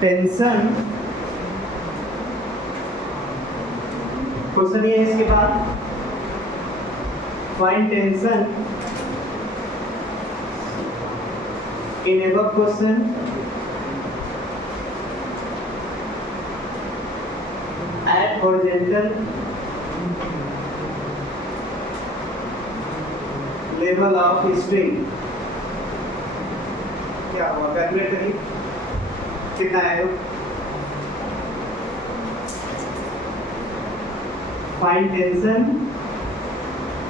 Tension, question ये है इसके बाद, find tension in above question at horizontal level of string। क्या हुआ, कैलकुलेट करिए कितना आएगा। फाइंड टेंशन,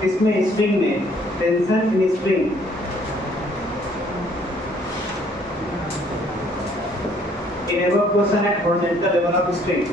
इसमें स्ट्रिंग में tension in string in above question at horizontal level of string.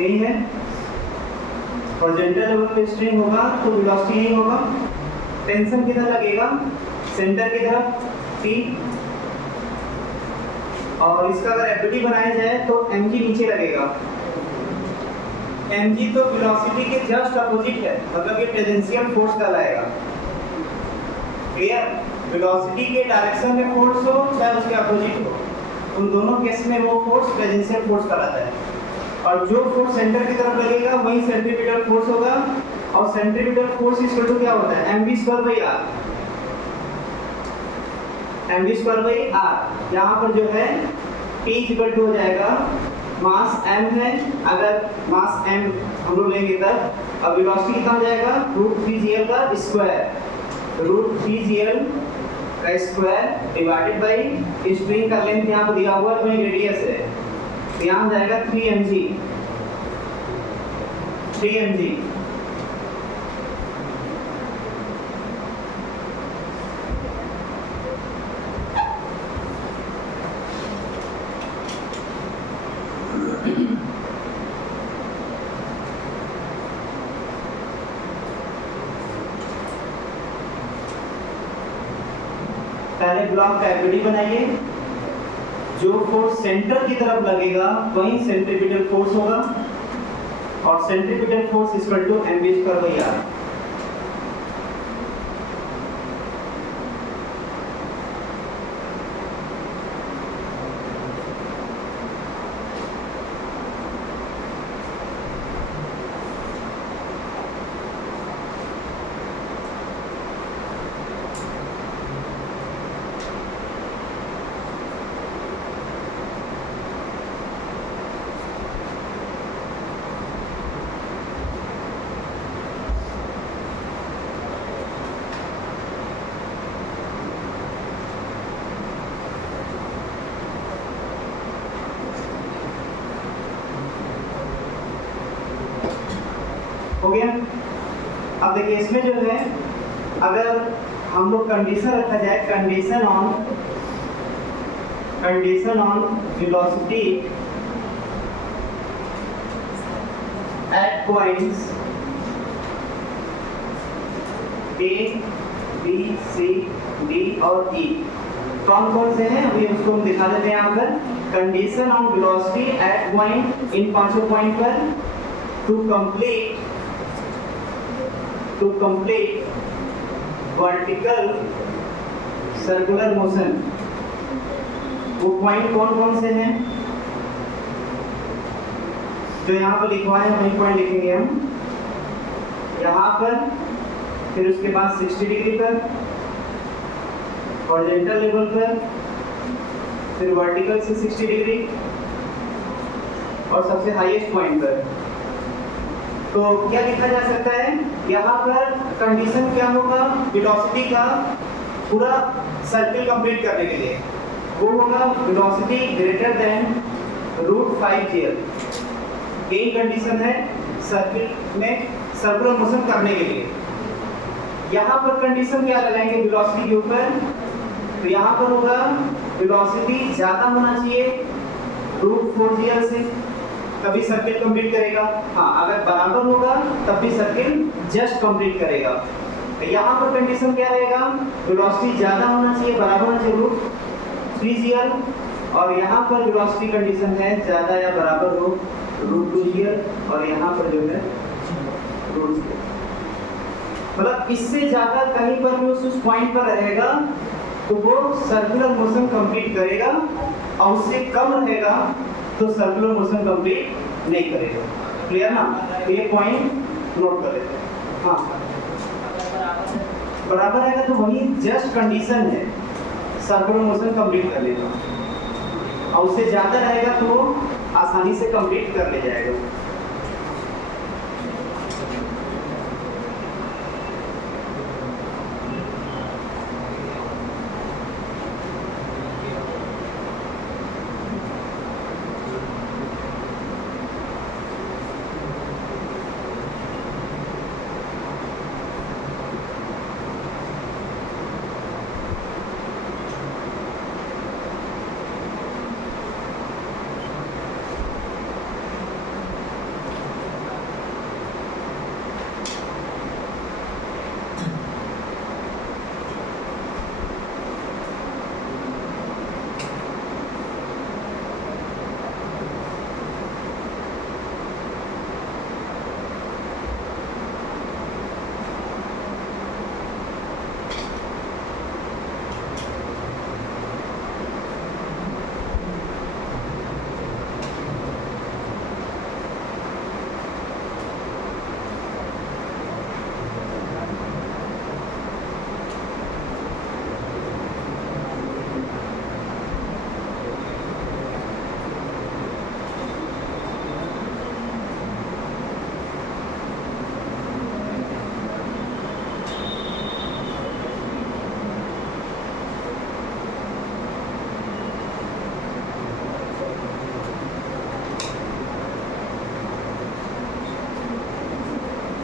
यही है, हॉरिजॉन्टल लेवल पे स्ट्रिंग होगा तो वेलोसिटी यही होगा। टेंशन किधर लगेगा, सेंटर की तरफ P, और इसका अगर एफडी बनाया जाए तो mg नीचे लगेगा। mg तो वेलोसिटी के जस्ट अपोजिट है, मतलब ये टेंजेंशियल फोर्स कहलाएगा। क्लियर, वेलोसिटी के डायरेक्शन में फोर्स हो चाहे उसके अपोजिट हो, उन दोनों केस में वो फोर्स टेंजेंशियल फोर्स कहलाता है। और जो फोर्स सेंटर की तरफ लगेगा वही सेंट्रीपिटल फोर्स होगा, और सेंट्रीपिटल फोर्स इक्वल टू क्या होता है, mv²/r। mv²/r यहाँ पर जो है P इक्वल टू हो जाएगा, मास m है, अगर मास m हम लोग लेंगे तब, अब वेलोसिटी कितना हो जाएगा, √3gl का स्क्वायर, √3gl का स्क्वायर डिवाइडेड बाई स्ट्रिंग का लेंथ यहाँ पर दिया हुआ है, वही रेडियस है, यहाँ जाएगा 3mg। पहले ब्लॉक का एफडी बनाइए, जो फोर्स सेंटर की तरफ लगेगा वही सेंट्रीपिटल फोर्स होगा, और centripetal force equal to mv²/r। हो गया। अब देखिए इसमें जो है, अगर हम लोग कंडीशन रखा जाए, condition on velocity eight points A, B, C, D और E, कौन कौन से हैं अभी उसको हम दिखा देते हैं यहाँ पर। Condition on velocity at point, इन पांचों पॉइंट पर to complete vertical circular motion. वो पॉइंट कौन कौन से हैं जो यहाँ पर लिखवाए हैं, वही पॉइंट लिखेंगे हम यहाँ पर, फिर उसके बाद 60 डिग्री पर, हॉरिजॉन्टल लेवल पर, फिर वर्टिकल से 60 डिग्री, और सबसे हाईएस्ट पॉइंट पर। तो क्या लिखा जा सकता है यहाँ पर, कंडीशन क्या होगा वेलोसिटी का पूरा सर्किल कंप्लीट करने के लिए, वो होगा वेलोसिटी ग्रेटर देन √5gl। यही कंडीशन है सर्किल में सर्कुलर मोशन करने के लिए। यहाँ पर कंडीशन क्या लगाएंगे वेलोसिटी के ऊपर, तो यहाँ पर होगा वेलोसिटी ज्यादा होना चाहिए √4gl से, तभी सर्किल कंप्लीट करेगा। हाँ, अगर बराबर होगा तब भी सर्किल जस्ट कंप्लीट करेगा। तो यहाँ पर कंडीशन क्या रहेगा, वेलोसिटी ज्यादा होना चाहिए, बराबर होना चाहिए √3gl, और यहाँ पर वेलोसिटी कंडीशन है ज्यादा या बराबर हो √2gl, और यहाँ पर जो है √0। मतलब इससे ज्यादा कहीं पर भी उस पॉइंट पर रहेगा तो वो सर्कुलर मोशन कंप्लीट करेगा, और उससे कम रहेगा तो सर्कुलर मोशन कंप्लीट नहीं करेगा। क्लियर ना? ये पॉइंट नोट कर लेते हैं। हाँ, बराबर रहेगा तो वही जस्ट कंडीशन है, सर्कुलर मोशन कंप्लीट कर लेगा, और उससे ज्यादा रहेगा तो वो आसानी से कंप्लीट कर ले जाएगा।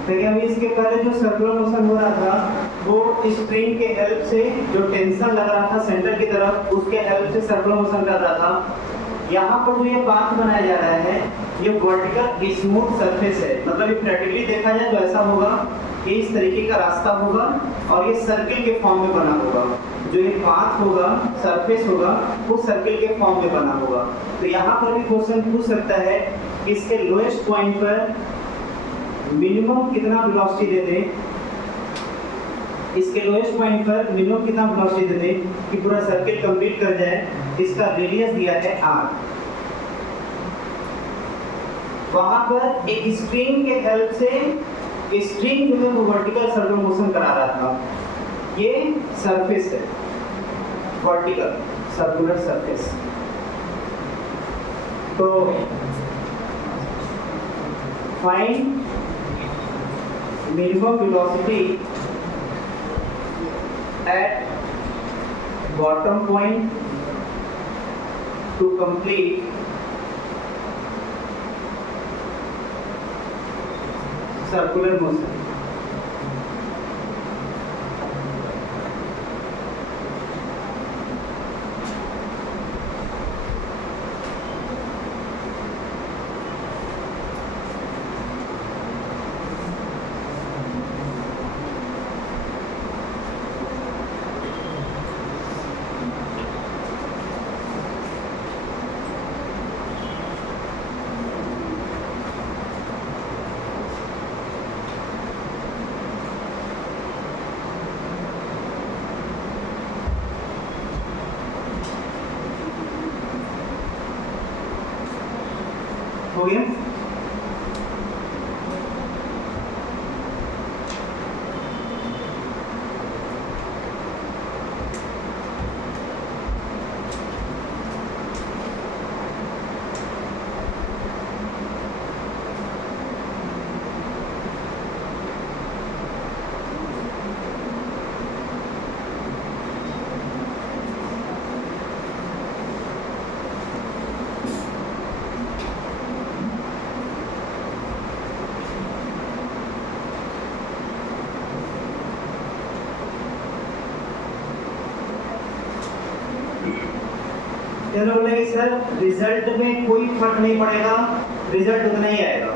देखिए अभी इसके पहले जो सर्कुलर मोशन हो रहा था वो स्प्रिंग के हेल्प से, जो टेंशन लग रहा था सेंटर की तरफ, उसके हेल्प से सर्कुलर मोशन कर रहा था। यहाँ पर जो ये पाथ बनाया जा रहा है ये वर्टिकल स्मूथ सरफेस है, मतलब ये प्रैक्टिकली देखा जाए तो ऐसा होगा कि इस तरीके का रास्ता होगा और ये सर्किल के फॉर्म में बना होगा। जो ये पाथ होगा, सरफेस होगा, वो सर्किल के फॉर्म में बना होगा। तो यहाँ पर भी क्वेश्चन पूछ सकता है कि इसके लोएस्ट पॉइंट पर मिनिमम कितना वेलोसिटी दे दें, इसके लोएस्ट पॉइंट पर मिनिमम कितना वेलोसिटी दे दें कि पूरा सर्किल कंप्लीट कर जाए। इसका रेडियस दिया है r। वहां पर एक स्ट्रिंग के हेल्प से, स्ट्रिंग जो है वो वर्टिकल सर्कुलर मोशन करा रहा था। ये सरफेस है, वर्टिकल सर्कुलर सरफेस। तो find minimum velocity at bottom point to complete circular motion। हो गया? चलो बोलेंगे सर रिजल्ट में कोई फर्क नहीं पड़ेगा, रिजल्ट उतना ही आएगा।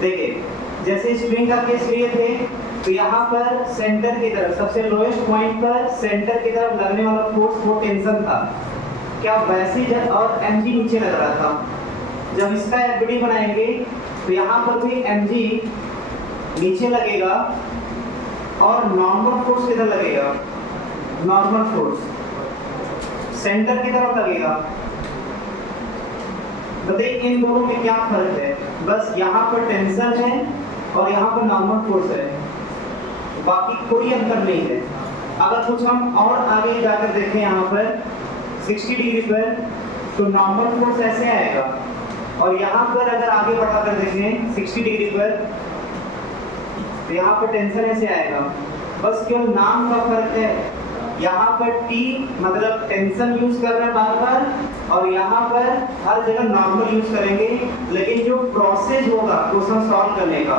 देखिए जैसे स्प्रिंग का केस लिए थे तो यहाँ पर सेंटर की तरफ सबसे लोएस्ट पॉइंट पर सेंटर की तरफ लगने वाला फोर्स वो टेंशन था क्या, वैसे जब और mg नीचे लग रहा था। जब इसका एफबीडी बनाएंगे तो यहाँ पर भी mg नीचे लगेगा और नॉर्मल फोर्स किधर लगेगा, नॉर्मल फोर्स सेंटर की तरफ लगेगा। बताइए इन दोनों में क्या फर्क है, बस यहाँ पर टेंशन है और यहाँ पर नॉर्मल फोर्स है, बाकी कोई अंतर नहीं है। अगर कुछ हम और आगे जाकर देखें यहाँ पर 60 डिग्री पर तो नॉर्मल फोर्स ऐसे आएगा और यहाँ पर अगर आगे बढ़ाकर देखें 60 डिग्री पर तो यहाँ पर टेंशन ऐसे आएगा, बस केवल नाम का फर्क है। यहाँ पर T मतलब टेंशन यूज कर रहे हैं बार बार और यहाँ पर हर जगह नॉर्मल यूज करेंगे, लेकिन जो प्रोसेस होगा क्वेश्चन सॉल्व करने का,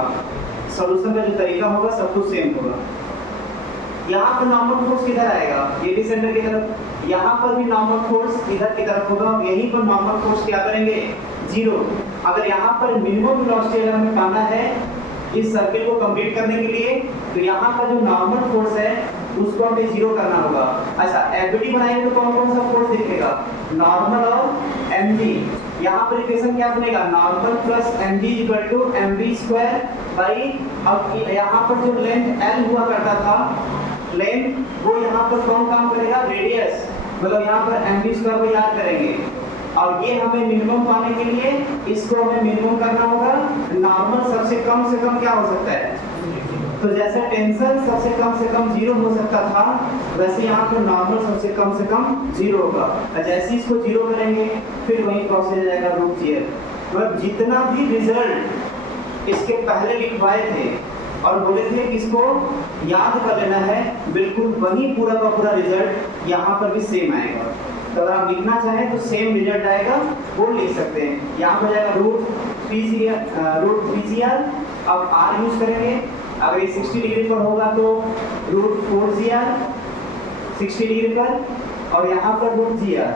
सॉल्यूशन का जो तरीका होगा सब कुछ सेम होगा। यहाँ पर नॉर्मल फोर्स किधर आएगा, ये भी सेंटर की तरफ, यहाँ पर भी नॉर्मल फोर्स इधर की तरफ होगा, यहीं पर नॉर्मल फोर्स क्या करेंगे, जीरो। अगर यहाँ पर मिनिमम वेलोसिटी अगर हमें पाना है इस सर्किल को कंप्लीट करने के लिए तो यहाँ पर जो नॉर्मल फोर्स है उसको हमें जीरो करना होगा। अच्छा एफबीडी बनाएंगे तो कौन कौन सा फोर्स दिखेगा, नॉर्मल और mg। यहाँ पर इक्वेशन क्या बनेगा, normal plus mg equal to mv square by, अब यहाँ पर जो लेंथ l हुआ करता था, लेंथ वो यहाँ पर कौन काम करेगा, रेडियस, मतलब यहाँ पर mv स्क्वायर को याद करेंगे और ये हमें मिनिमम पाने के लिए इसको हमें मिनिमम करना होगा। नॉर्मल सबसे कम क्या हो सकता है, तो जैसे टेंशन सबसे कम जीरो हो सकता था वैसे यहाँ पर नॉर्मल सबसे कम जीरो होगा। जैसे इसको जीरो करेंगे फिर वही प्रोसेस जाएगा रूट जीरो। मतलब जितना भी रिजल्ट इसके पहले लिखवाए थे और बोले थे कि इसको याद कर लेना है, बिल्कुल वही पूरा का पूरा रिजल्ट यहाँ पर भी सेम आएगा। तो अगर आप लिखना चाहें तो सेम रिजल्ट आएगा, वो लिख सकते हैं। यहाँ पर जाएगा रूट 3gr, अब r यूज करेंगे। अगर ये 60 डिग्री पर होगा तो रूट 4gr 60 डिग्री पर और यहाँ पर रूट gr।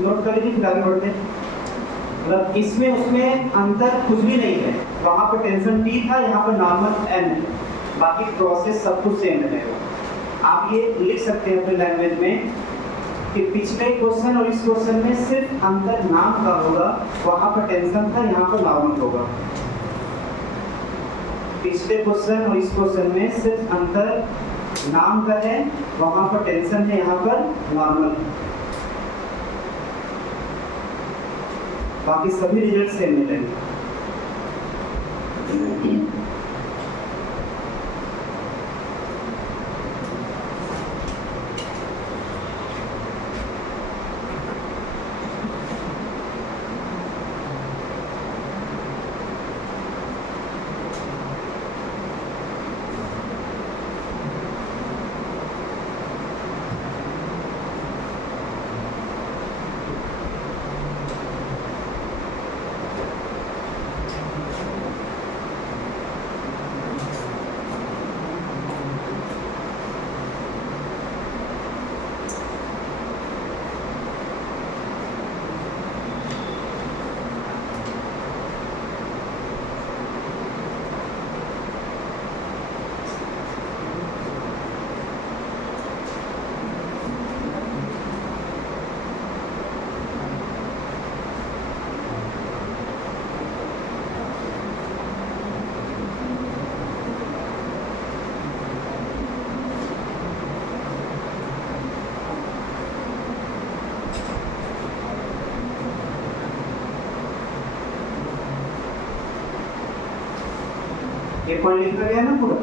नोट कर लीजिए, फिर आगे बढ़ते हैं। मतलब इसमें उसमें अंतर कुछ भी नहीं है, वहाँ पर टेंशन T था, यहाँ पर नॉर्मल n, बाकी प्रोसेस सब कुछ सेम रहेगा। आप ये लिख सकते हैं अपने लैंग्वेज में कि पिछले क्वेश्चन और इस क्वेश्चन में सिर्फ अंतर नाम का होगा, वहाँ पर टेंशन था, यहाँ पर नॉर्मल होगा। पिछले क्वेश्चन और इस क्वेश्चन में सिर्फ अंतर नाम का है, वहाँ पर टेंशन है, यहाँ पर नॉर्मल है, बाकी सभी रिजल्ट सेम मिलेंगे। ये पॉइंट लिखा गया ना पूरा,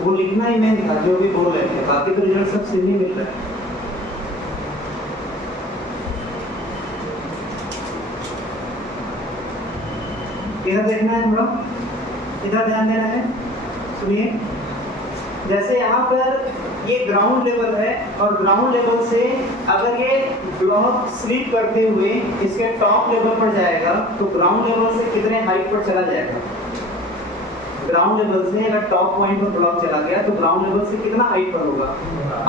वो लिखना ही मेन था जो भी बोल रहे थे, बाकी तो रिजल्ट सब सेम ही मिल रहा है। इधर देखना है, थोड़ा इधर ध्यान देना है। सुनिए, जैसे यहाँ पर ये ग्राउंड लेवल है और ग्राउंड लेवल से अगर ये ब्लॉक स्लिप करते हुए इसके टॉप लेवल पर जाएगा तो ग्राउंड लेवल से कितने हाइट पर चला जाएगा, ग्राउंड लेवल से अगर टॉप पॉइंट पर ब्लॉक चला गया तो ग्राउंड लेवल से कितना हाइट पर होगा,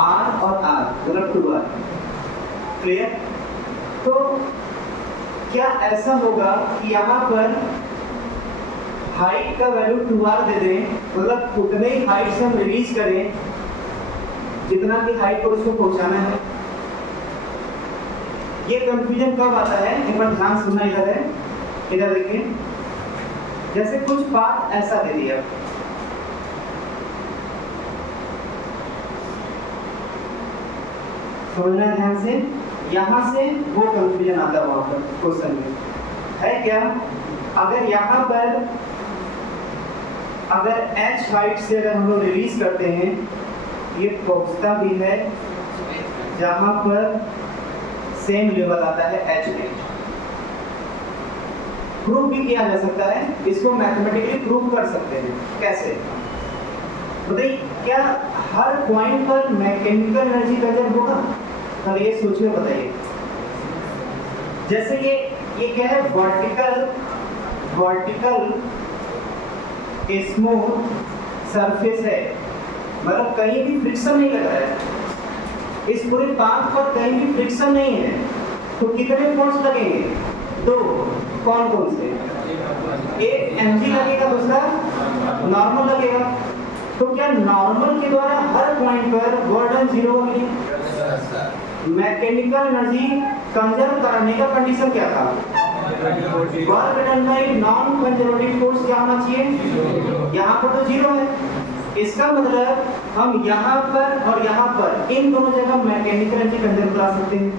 r और r मतलब 2r। क्लियर? तो क्या ऐसा होगा कि यहाँ पर हाइट का वैल्यू 2r दे दें, मतलब उतने ही हाइट से हम रिलीज करें जितना कि हाइट पर उसको पहुंचाना है? ये कंफ्यूजन कब आता है, एक बार ध्यान सुनना। इधर है, इधर देखिए, जैसे कुछ बात ऐसा दे दिया, समझना ध्यान से, यहां से वो कंफ्यूजन आता है वहां पर क्वेश्चन में है क्या। अगर यहाँ पर अगर h हाइट से अगर हम लोग रिलीज करते हैं, ये पहुंचता भी है जहां पर सेम लेवल आता है h में। प्रूव भी किया जा सकता है, इसको मैथमेटिकली प्रूव कर सकते हैं। कैसे बताइए? क्या हर पॉइंट पर मैकेनिकल एनर्जी कंजर्व होगा? तो ये सोचिए, बताइए। जैसे ये क्या है, वर्टिकल स्मूथ सरफेस है, मतलब कहीं भी फ्रिक्शन नहीं लग रहा है, इस पूरे पाथ पर कहीं भी फ्रिक्शन नहीं है, तो कितने फोर्स लगेंगे? दो। कौन कौन से? एक mg लगेगा, दूसरा नॉर्मल लगेगा। तो क्या नॉर्मल के द्वारा हर पॉइंट पर वर्क जीरो होगी? मैकेनिकल एनर्जी कंजर्व कराने का कंडीशन क्या था? Work done by non conservative force क्या होना चाहिए? यहाँ पर तो जीरो है, इसका मतलब हम यहाँ पर और यहाँ पर इन दोनों जगह मैकेनिकल एनर्जी कंजर्व करा सकते हैं।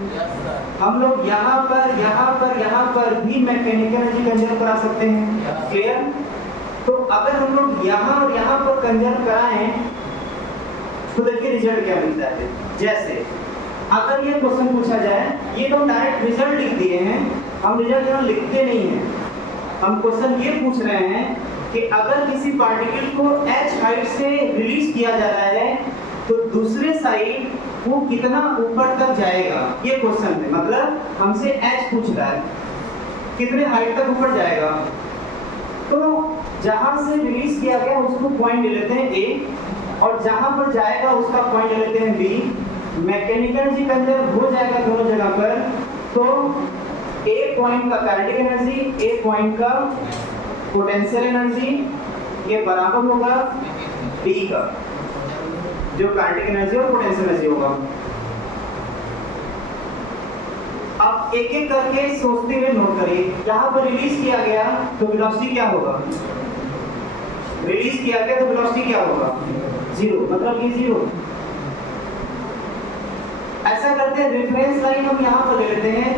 हम लोग यहाँ पर भी मैकेनिकल एनर्जी कंजर्व करा सकते हैं। क्लियर? तो अगर हम लोग यहाँ और यहाँ पर कंजर्व कराएं तो देखिए रिजल्ट क्या मिलता है। जैसे अगर ये क्वेश्चन पूछा जाए, ये तो डायरेक्ट रिजल्ट लिख दिए हैं, हम रिजल्ट यहाँ लिखते नहीं हैं, हम क्वेश्चन ये पूछ रहे हैं कि अगर किसी पार्टिकल को h हाइट से रिलीज किया जा रहा है तो दूसरे साइड वो कितना ऊपर तक जाएगा, ये क्वेश्चन है। मतलब हमसे h पूछ रहा है कितने हाइट तक ऊपर जाएगा, तो जहां से रिलीज किया गया उसको पॉइंट ले लेते हैं A, और जहां पर जाएगा उसका पॉइंट ले लेते हैं B। मैकेनिकल एनर्जी कंजर्व हो जाएगा दोनों जगह पर, तो A पॉइंट का काइनेटिक एनर्जी, A पॉइंट का पोटेंशियल एनर्जी, ये बराबर होगा B का, जो काइनेटिक एनर्जी और पोटेंशियल एनर्जी होगा। अब एक एक करके सोचते हुए नोट करिए। यहाँ पर रिलीज किया गया तो वेलोसिटी क्या होगा? रिलीज किया गया तो वेलोसिटी क्या होगा? जीरो, मतलब ये जीरो। ऐसा करते हैं, रेफरेंस लाइन हम यहाँ पर ले लेते हैं,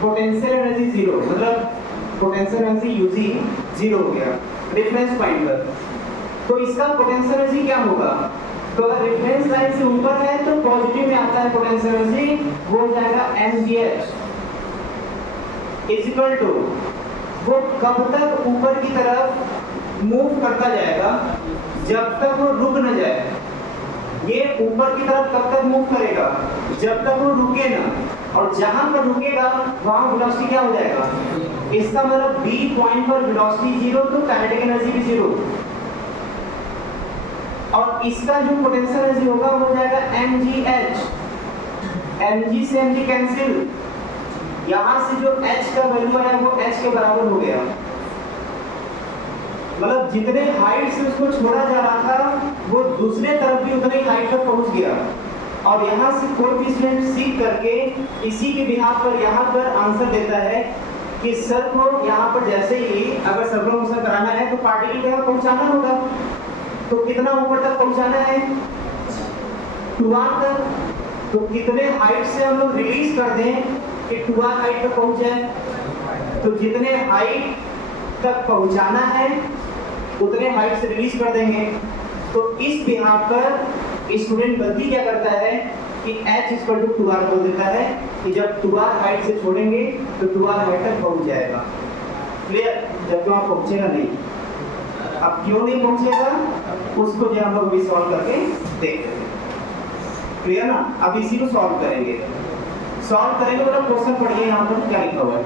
पोटेंशियल एनर्जी जीरो, मतलब पोटेंशियल एनर्जी यूजी जीरो हो गया रेफरेंस पॉइंट पर। तो इसका पोटेंशियल एनर्जी क्या होगा? तो अगर रेफरेंस लाइन से ऊपर है तो पॉजिटिव में आता है पोटेंशियल एनर्जी, वो हो जाएगा mgh इक्वल टू, वो कब तक ऊपर की तरफ मूव करता जाएगा जब तक वो रुक न जाए। ये ऊपर की तरफ कब तक मूव करेगा? जब तक वो रुके ना, और जहां पर रुकेगा वहां वेलोसिटी क्या हो जाएगा? इसका मतलब B पॉइंट पर वेलोसिटी जीरो, तो काइनेटिक एनर्जी भी जीरो, और इसका जो पोटेंशियल एनर्जी होगा वो हो जाएगा mgh। mg से mg कैंसिल, यहां से जो h का वैल्यू है वो h के बराबर हो गया। मतलब जितने हाइट से उसको छोड़ा जा रहा था वो दूसरे तरफ भी उतने हाइट तक पहुंच गया, और यहाँ से कोएफिशिएंट सीख करके इसी के बिहाफ पर यहाँ पर आंसर देता है कि सर को यहाँ पर जैसे ही अगर सर्कुलर मोशन कराना है तो पार्टिकल को यहाँ पहुँचाना होगा, तो कितना ऊपर तक पहुँचाना है? 2r तक। तो कितने हाइट से हम लोग रिलीज कर दें कि 2r हाइट तक पहुँच जाए? तो जितने हाइट तक पहुँचाना है उतने हाइट से रिलीज कर देंगे। तो इस बिहाफ पर स्टूडेंट गलती क्या करता है कि h इक्वल टू 2r बोल देता है कि जब 2r हाइट से छोड़ेंगे तो 2r हाइट तक पहुंच जाएगा। क्लियर? जब वहां पहुंचेगा नहीं। अब क्यों नहीं पहुंचेगा उसको जो हम लोग भी सॉल्व करके देखते हैं। क्लियर ना? अब इसी को सॉल्व करेंगे। सॉल्व करेंगे तो क्वेश्चन पढ़िए, यहाँ पर क्या लिखा हुआ है,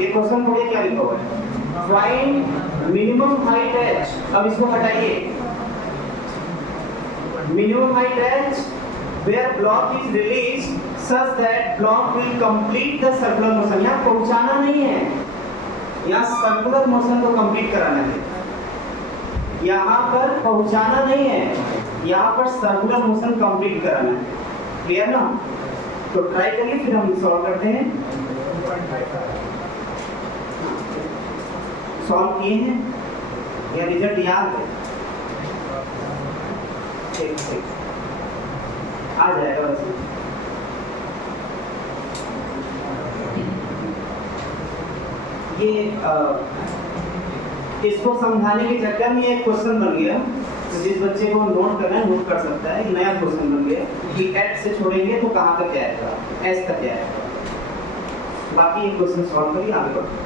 ये क्वेश्चन पढ़िए क्या लिखा हुआ है। Find minimum height h। अब इसको हटाइए, minimum height h where block is released such that block will complete the circular motion। यहाँ पहुंचाना नहीं है, यहाँ सर्कुलर मोशन को कंप्लीट कराना है, यहाँ पर पहुंचाना नहीं है, यहाँ पर सर्कुलर मोशन कंप्लीट कराना है। क्लियर ना? तो ट्राई करिए, फिर हम सॉल्व करते हैं। सॉल्व किए हैं या रिजल्ट याद है? ठीक आ जाएगा वैसे। ये इसको समझाने के चक्कर में एक क्वेश्चन बन गया, तो जिस बच्चे को नोट करना है नोट कर सकता है। एक नया क्वेश्चन बन गया कि एच से छोड़ेंगे तो कहाँ तक जाएगा, एस तक जाएगा। बाकी ये क्वेश्चन सॉल्व करिए, आगे बढ़ो।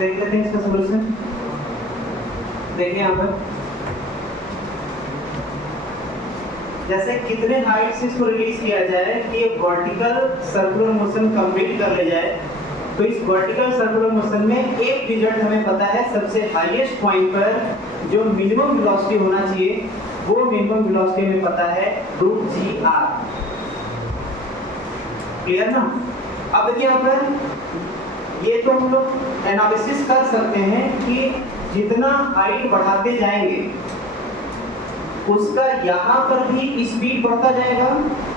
देख लेते हैं इसका सॉल्यूशन। देखिए यहाँ पर जैसे कितने हाइट से इसको रिलीज किया जाए कि वर्टिकल सर्कुलर मोशन कंप्लीट कर ले जाए, तो इस वर्टिकल सर्कुलर मोशन में एक रिजल्ट हमें पता है, सबसे हाईएस्ट पॉइंट पर जो मिनिमम वेलोसिटी होना चाहिए वो मिनिमम वेलोसिटी हमें पता है √gr। क्लियर ना? अब देखिए यहाँ पर ये तो हम लोग एनालिसिस कर सकते हैं कि जितना हाइट बढ़ाते जाएंगे उसका यहाँ पर भी स्पीड बढ़ता जाएगा,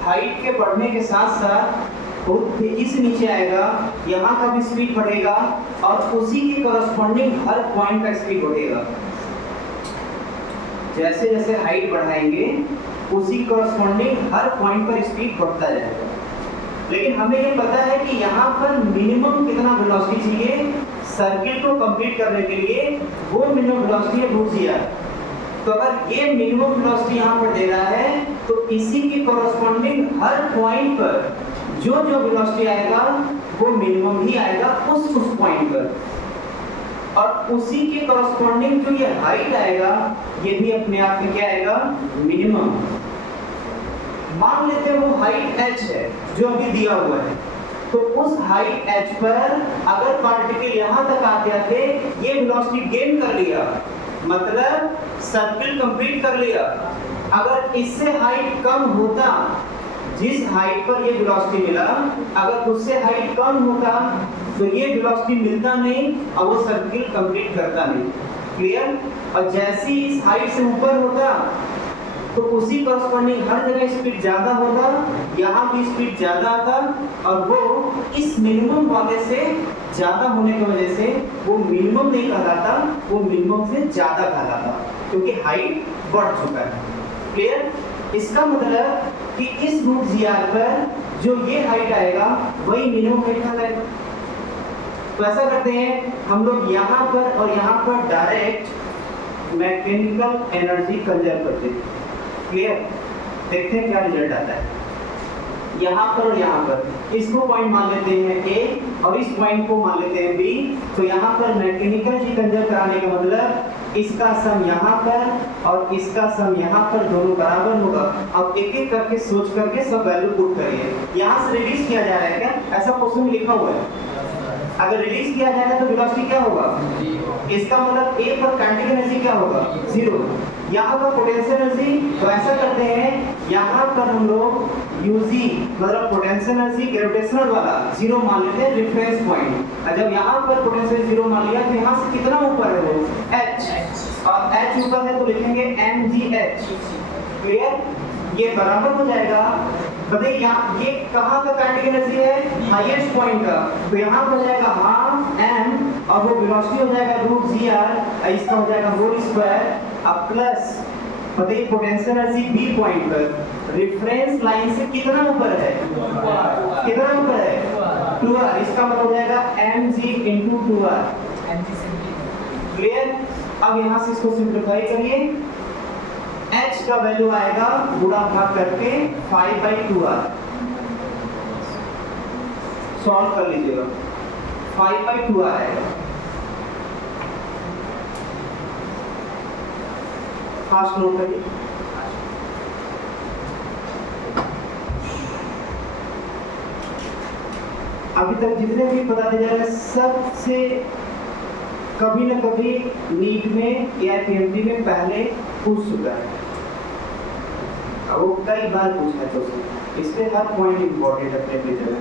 हाइट के बढ़ने के साथ साथ बहुत तेजी से नीचे आएगा, यहाँ का भी स्पीड बढ़ेगा और उसी के कॉरस्पॉन्डिंग हर पॉइंट का स्पीड बढ़ेगा। जैसे जैसे हाइट बढ़ाएंगे उसी कॉरस्पॉन्डिंग हर पॉइंट पर स्पीड बढ़ता जाएगा। लेकिन हमें ये पता है कि यहाँ पर मिनिमम कितना वेलोसिटी चाहिए सर्किल को कंप्लीट करने के लिए, वो मिनिमम वेलोसिटी है √gr। तो अगर ये मिनिमम वेलोसिटी यहाँ पर दे रहा है तो इसी के कॉरस्पॉन्डिंग हर पॉइंट पर जो जो वेलोसिटी आएगा वो मिनिमम ही आएगा उस पॉइंट पर, और उसी के कॉरस्पॉन्डिंग जो ये हाइट आएगा ये भी अपने आप में क्या आएगा, मिनिमम। मान लेते हैं वो हाइट h है जो अभी दिया हुआ है, तो उस हाइट h पर अगर पार्टिकल यहाँ तक आते आते ये वेलोसिटी गेन कर लिया, मतलब सर्किल कंप्लीट कर लिया, अगर इससे हाइट कम होता, जिस हाइट पर ये वेलोसिटी मिला अगर उससे हाइट कम होता तो ये वेलोसिटी मिलता नहीं और वो सर्किल कंप्लीट करता नहीं। क्लियर? और जैसे ही इस हाइट से ऊपर होता तो उसी कॉरस्पॉन्डिंग हर जगह स्पीड ज्यादा होता, यहाँ भी स्पीड ज्यादा आता और वो इस मिनिमम वाले से ज्यादा होने की वजह से वो मिनिमम नहीं कहलाता, वो मिनिमम से ज्यादा कहलाता क्योंकि हाइट बढ़ चुका है। क्लियर? इसका मतलब कि इस √gr पर जो ये हाइट आएगा वही मिनिमम हाइट कहलाएगा। तो ऐसा करते हैं हम लोग यहाँ पर और यहाँ पर डायरेक्ट मैकेनिकल एनर्जी कंजर्व करते हैं। क्लियर? देखते हैं क्या रिजल्ट आता है। यहाँ पर और यहाँ पर इसको पॉइंट मान लेते हैं A और इस पॉइंट को मान लेते हैं B। तो यहाँ पर मैकेनिकल एनर्जी कंजर्व कराने का मतलब इसका सम यहाँ पर और इसका सम यहाँ पर दोनों बराबर होगा। अब एक एक करके सोच करके सब वैल्यू पुट करिए। यहाँ से रिलीज किया जा रहा है क्या? ऐसा क्वेश्चन में लिखा हुआ है। अगर रिलीज किया जाएगा तो वेलोसिटी क्या होगा? इसका मतलब A पर काइनेटिक एनर्जी क्या होगा? 0। यहाँ पर पोटेंशियल एनर्जी, तो ऐसा करते हैं यहाँ पर हम लोग UG मतलब पोटेंशियल एनर्जी ग्रेविटेशनल वाला 0 मान लेते हैं रेफरेंस पॉइंट। और जब यहाँ पर पोटेंशियल 0 मान लिया तो यहाँ से कितना ऊपर है वो? H, और H ऊपर है तो लिखेंगे mgh। क्लियर? ये बराबर हो जाएगा, बताइए यहाँ ये कहाँ का काइनेटिक एनर्जी है? हाईएस्ट पॉइंट का। तो यहाँ हो जाएगा हाफ m और वो वेलोसिटी हो जाएगा रूट gr, इसका हो जाएगा होल स्क्वायर अब प्लस बताइए पोटेंशियल एनर्जी बी पॉइंट पर रेफरेंस लाइन से कितना ऊपर है? कितना ऊपर है? 2r। इसका मतलब हो जाएगा mg into 2r। क्लियर? अब यहाँ से इसको सिंपलीफाई करिए। h का वैल्यू आएगा गुणा भाग करके 5/2r। सॉल्व कर लीजिएगा, 5/2r आएगा। फास्ट नोट करिए। अभी तक जितने भी बताते जा रहे हैं सबसे कभी न कभी नीट में या पीएमटी में पहले पूछ चुका है। वो कई बार पूछा है, तो इसलिए हर पॉइंट इंपॉर्टेंट है अपने जगह।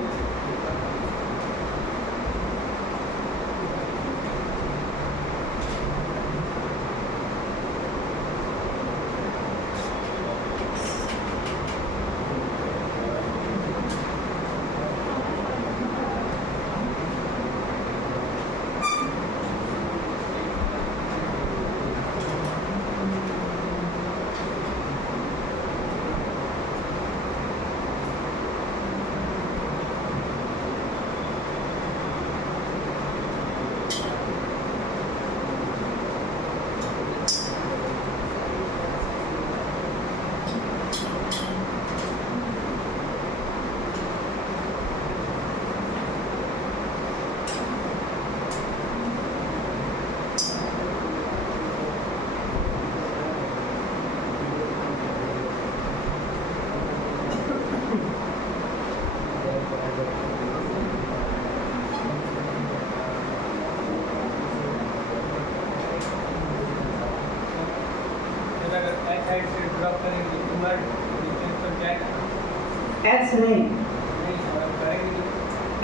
एच नहीं,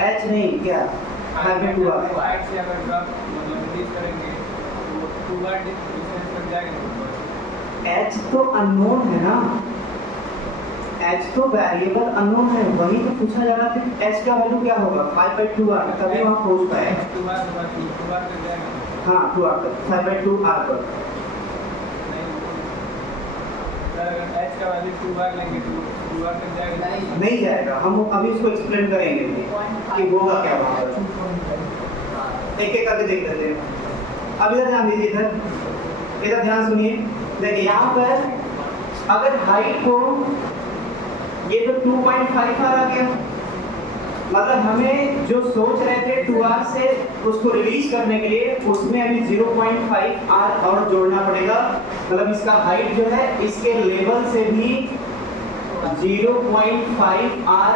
एच नहीं क्या? हाइट से अगर ड्रॉप मतलब रिलीज करेंगे तो 2 बार डिस्टेंस तक जाएगा। एच तो अननोन है ना, एच तो वेरिएबल अननोन है, वही तो पूछा जा रहा था। एच का वैल्यू क्या होगा? 5/2r, तभी वहाँ पहुँच पाए। 2 बार तक जाएगा। हाँ 2r तक, 5/2r पर। एच का वैल्यू 2 बार लेंगे तो 2 बार तक जाएगा? नहीं जाएगा। हम अभी इसको एक्सप्लेन करेंगे कि होगा क्या वहाँ पर, एक एक करके देख लेते हैं। अब इधर ध्यान दीजिए, इधर ध्यान सुनिए। देखिए यहाँ पर अगर हाइट को ये तो 2.5 आ गया, मतलब हमें जो सोच रहे थे 2r से उसको रिलीज करने के लिए उसमें अभी 0.5r और जोड़ना पड़ेगा। मतलब इसका हाइट जो है इसके लेवल से भी 0.5r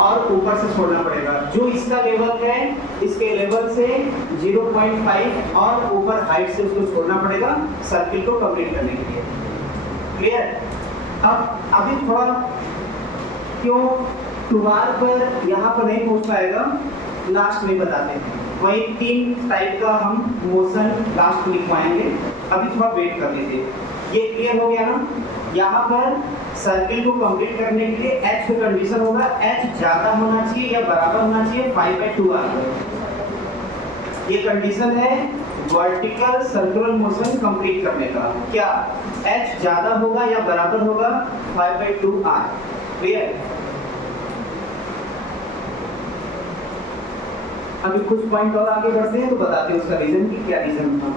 और ऊपर से छोड़ना पड़ेगा। जो इसका लेवल है इसके लेवल से 0.5 और ऊपर हाइट से उसको छोड़ना पड़ेगा सर्किल को कंप्लीट करने के लिए। क्लियर? अब अभी थोड़ा क्यों 2r पर यहाँ पर नहीं पहुँच पाएगा, लास्ट में बताते हैं। वही 3 टाइप का हम मोशन लास्ट में लिखवाएंगे, अभी थोड़ा वेट कर लीजिए। ये क्लियर हो गया ना? यहाँ पर सर्किल को कंप्लीट करने के लिए h का कंडीशन होगा, h ज़्यादा होना चाहिए या बराबर होना चाहिए 5/2r। ये कंडीशन है वर्टिकल सर्कुलर मोशन कंप्लीट करने का। क्या h ज़्यादा होगा या बराबर होगा 5/2r? क्लियर? अभी कुछ पॉइंट और आगे बढ़ते हैं तो बताते हैं उसका रीजन कि क्या रीजन था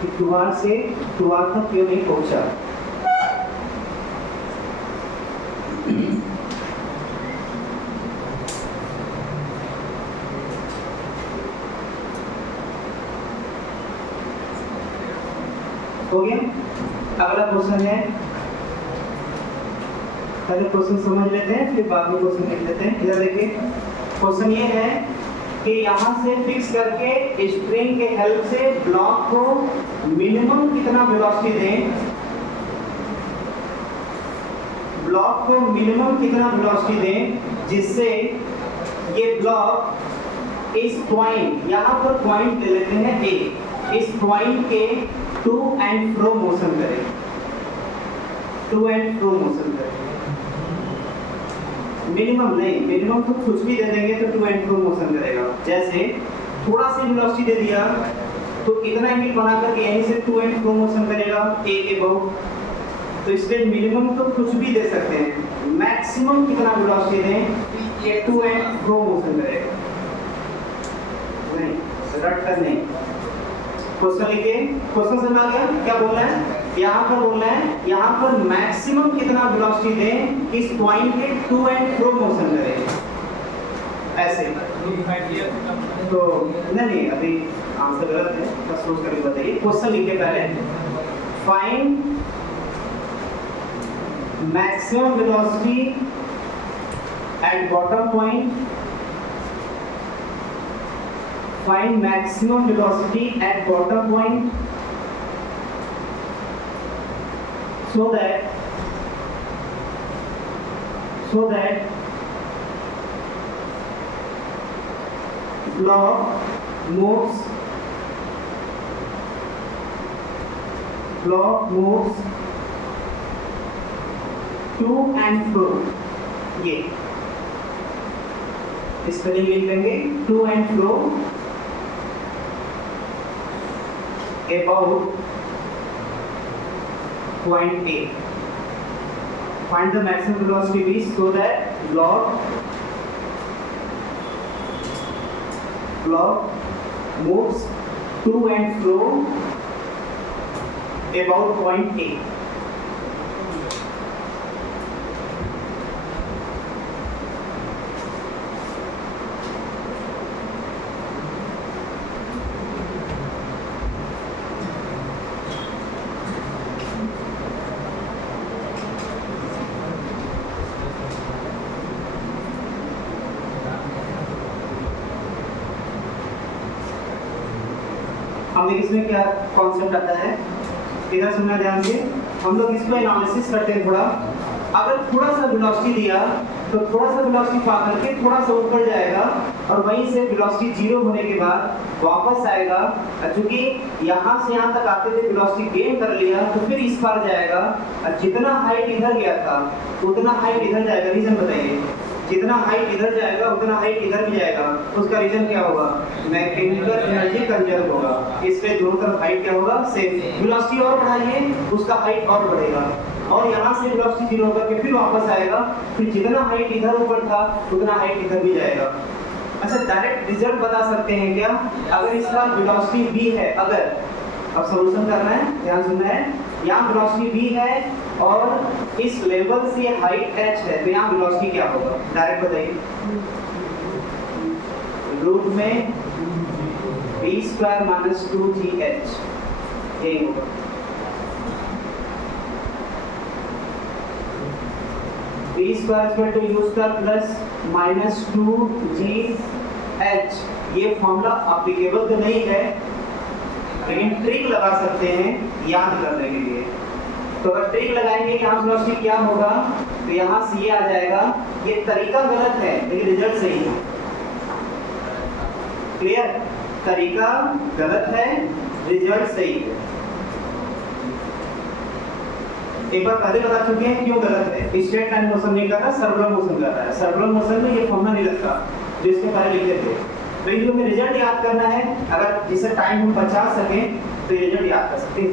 कि टूआर से टूआर तक क्यों नहीं पहुंचा। हो गया। अगला क्वेश्चन है, पहले क्वेश्चन समझ लेते हैं फिर बाद में क्वेश्चन लिख लेते हैं। इधर देखिए क्वेश्चन ये है कि यहाँ से फिक्स करके स्प्रिंग के हेल्प से ब्लॉक को मिनिमम कितना वेलोसिटी दें, ब्लॉक को मिनिमम कितना वेलोसिटी दें जिससे ये ब्लॉक इस पॉइंट, यहाँ पर पॉइंट ले लेते हैं ए, इस पॉइंट के टू एंड फ्रो मोशन करे, टू एंड फ्रो मोशन करे। मिनिमम नहीं, मिनिमम तो कुछ भी दे देंगे तो टू एंड फ्रो मोशन करेगा। जैसे थोड़ा सी वेलोसिटी दे दिया तो इतना एंगल बना करके यहीं से टू एंड फ्रो मोशन करेगा ए के बहुत, तो इसलिए मिनिमम तो कुछ भी दे सकते हैं, मैक्सिमम कितना वेलोसिटी दें ये टू एंड फ्रो मोशन करेगा। नहीं रट कर नहीं, क्वेश्चन लिखिए। क्वेश्चन समझ आ गया क्या बोल रहा है? यहाँ पर बोल रहा है यहाँ पर मैक्सिमम कितना वेलोसिटी दें इस पॉइंट के टू एंड फ्रो मोशन करें, ऐसे। तो नहीं अभी आंसर गलत है, बस सोच कर बताइए। क्वेश्चन लिखिए पहले, find maximum velocity at bottom point, find maximum velocity at bottom point so that block moves to and fro। ये स्पेलिंग लिख लेंगे, to and fro about point A। Find the maximum velocity v so that block moves to and fro about point A। हम देखिए इसमें क्या concept आता है, इधर सुनना ध्यान से। हम लोग इसको एनालिसिस करते हैं थोड़ा। अगर थोड़ा सा वेलोसिटी दिया तो थोड़ा सा वेलोसिटी पा करके थोड़ा सा ऊपर जाएगा और वहीं से वेलोसिटी जीरो होने के बाद वापस आएगा। क्योंकि यहाँ से यहाँ तक आते थे वेलोसिटी गेन कर लिया तो फिर इस पार जाएगा, और जितना हाइट इधर गया था उतना हाइट इधर जाएगा। रीजन बताइए, जितना हाइट इधर जाएगा उतना हाइट इधर भी जाएगा, उसका रीजन क्या होगा? मैकेनिकल एनर्जी कंजर्व होगा। इसलिए दोनों तरफ हाइट क्या होगा? सेम। वेलोसिटी और बढ़ाइए उसका हाइट और बढ़ेगा, और यहाँ से वेलोसिटी जीरो होकर के फिर वापस आएगा, फिर जितना हाइट इधर ऊपर था उतना हाइट इधर भी जाएगा। अच्छा डायरेक्ट रिजल्ट बता सकते हैं क्या? अगर इसका वेलोसिटी v है, अगर अब सॉल्यूशन करना है, ध्यान सुनना है। यहाँ वेलोसिटी v है और इस लेवल से हाइट h है, तो यहाँ वेलोसिटी क्या होगा? डायरेक्ट बताइए। रूट में v स्क्वायर माइनस 2gh यही होगा। v square equal to u square plus minus 2gh। ये फॉर्मूला एप्लीकेबल तो नहीं है, लेकिन ट्रिक लगा सकते हैं याद करने के लिए। तो अगर ट्रिक लगाएंगे यहाँ वेलोसिटी क्या होगा, तो यहाँ से ये आ जाएगा। ये तरीका गलत है लेकिन रिजल्ट सही है। क्लियर? तरीका गलत है, रिजल्ट सही है। एक बार पहले बता चुके हैं क्यों गलत है। स्ट्रेट लाइन मोशन नहीं कर रहा, सर्कुलर मोशन कर रहा है। सर्कुलर मोशन में ये फॉर्मूला नहीं लगता जो इसके पहले लिखे थे। तो ये हमें रिजल्ट याद करना है, अगर जिससे टाइम हम बचा सकें तो ये रिजल्ट याद कर सकते हैं।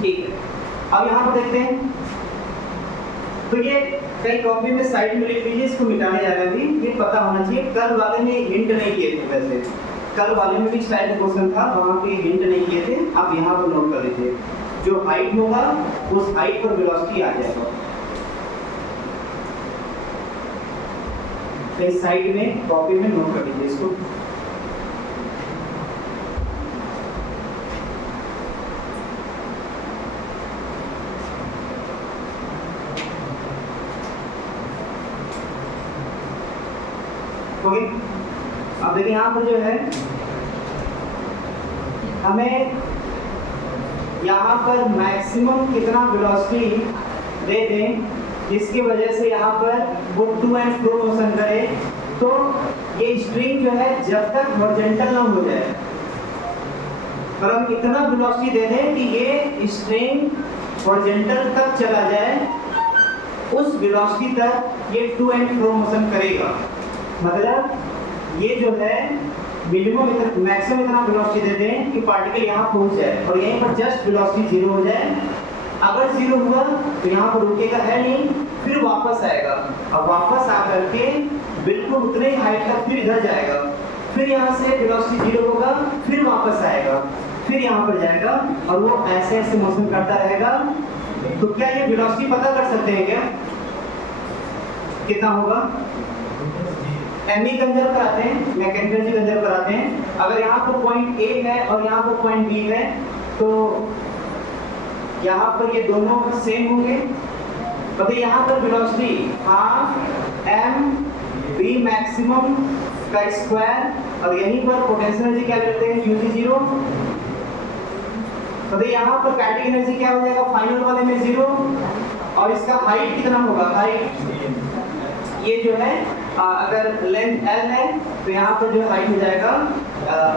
ठीक है, अब यहाँ पर देखते हैं। तो ये कई कॉपी में साइड में लिख लीजिए, इसको मिटाने जा रहे हैं अभी, ये पता होना चाहिए। कल वाले में हिंट नहीं किए थे, वैसे कल वाले में भी स्टाइल क्वेश्चन था, वहाँ पे हिंट नहीं किए थे, आप यहाँ पर नोट कर लीजिए। जो हाइट होगा उस हाइट पर वेलोसिटी आ जाएगा। कई साइड में कॉपी में नोट कर लीजिए इसको। ओके, अब देखिए यहाँ पर जो है हमें यहाँ पर मैक्सिमम कितना वेलोसिटी दे दें जिसकी वजह से यहाँ पर वो टू एंड फ्रो मोशन करे, तो ये स्ट्रिंग जो है जब तक हॉरिजॉन्टल ना हो जाए, पर हम इतना वेलोसिटी दे दें कि ये स्ट्रिंग हॉरिजॉन्टल तक चला जाए, उस वेलोसिटी तक ये टू एंड फ्रो मोशन करेगा। मतलब ये जो है मिनिमम मैक्सिमम इतना वेलोसिटी दे दें कि पार्टिकल यहाँ पहुँच जाए और यहीं पर जस्ट वेलोसिटी जीरो हो जाए। अगर जीरो हुआ तो यहाँ पर रुकेगा है नहीं, फिर वापस आएगा, अब वापस आकर के बिल्कुल उतने ही हाइट तक फिर इधर जाएगा, फिर यहाँ से वेलोसिटी जीरो होगा, फिर वापस आएगा, फिर यहाँ पर जाएगा और वो ऐसे ऐसे मोशन करता रहेगा। तो क्या ये वेलोसिटी पता कर सकते हैं क्या कितना होगा? एमई कंजर्व कराते हैं, मैकेनिकल एनर्जी कंजर्व कराते हैं। अगर यहाँ पर पॉइंट ए है और यहाँ पर पॉइंट बी है तो यहाँ पर ये दोनों सेम होंगे। तो यहाँ पर velocity half M B maximum का स्क्वायर और यहीं पर पोटेंशियल एनर्जी क्या लेते हैं यूजी जीरो। तो यहाँ पर काइनेटिक एनर्जी क्या हो जाएगा फाइनल वाले में जीरो और इसका हाइट कितना होगा? हाइट ये जो है अगर लेंथ l है तो यहाँ पर जो हाइट हो जाएगा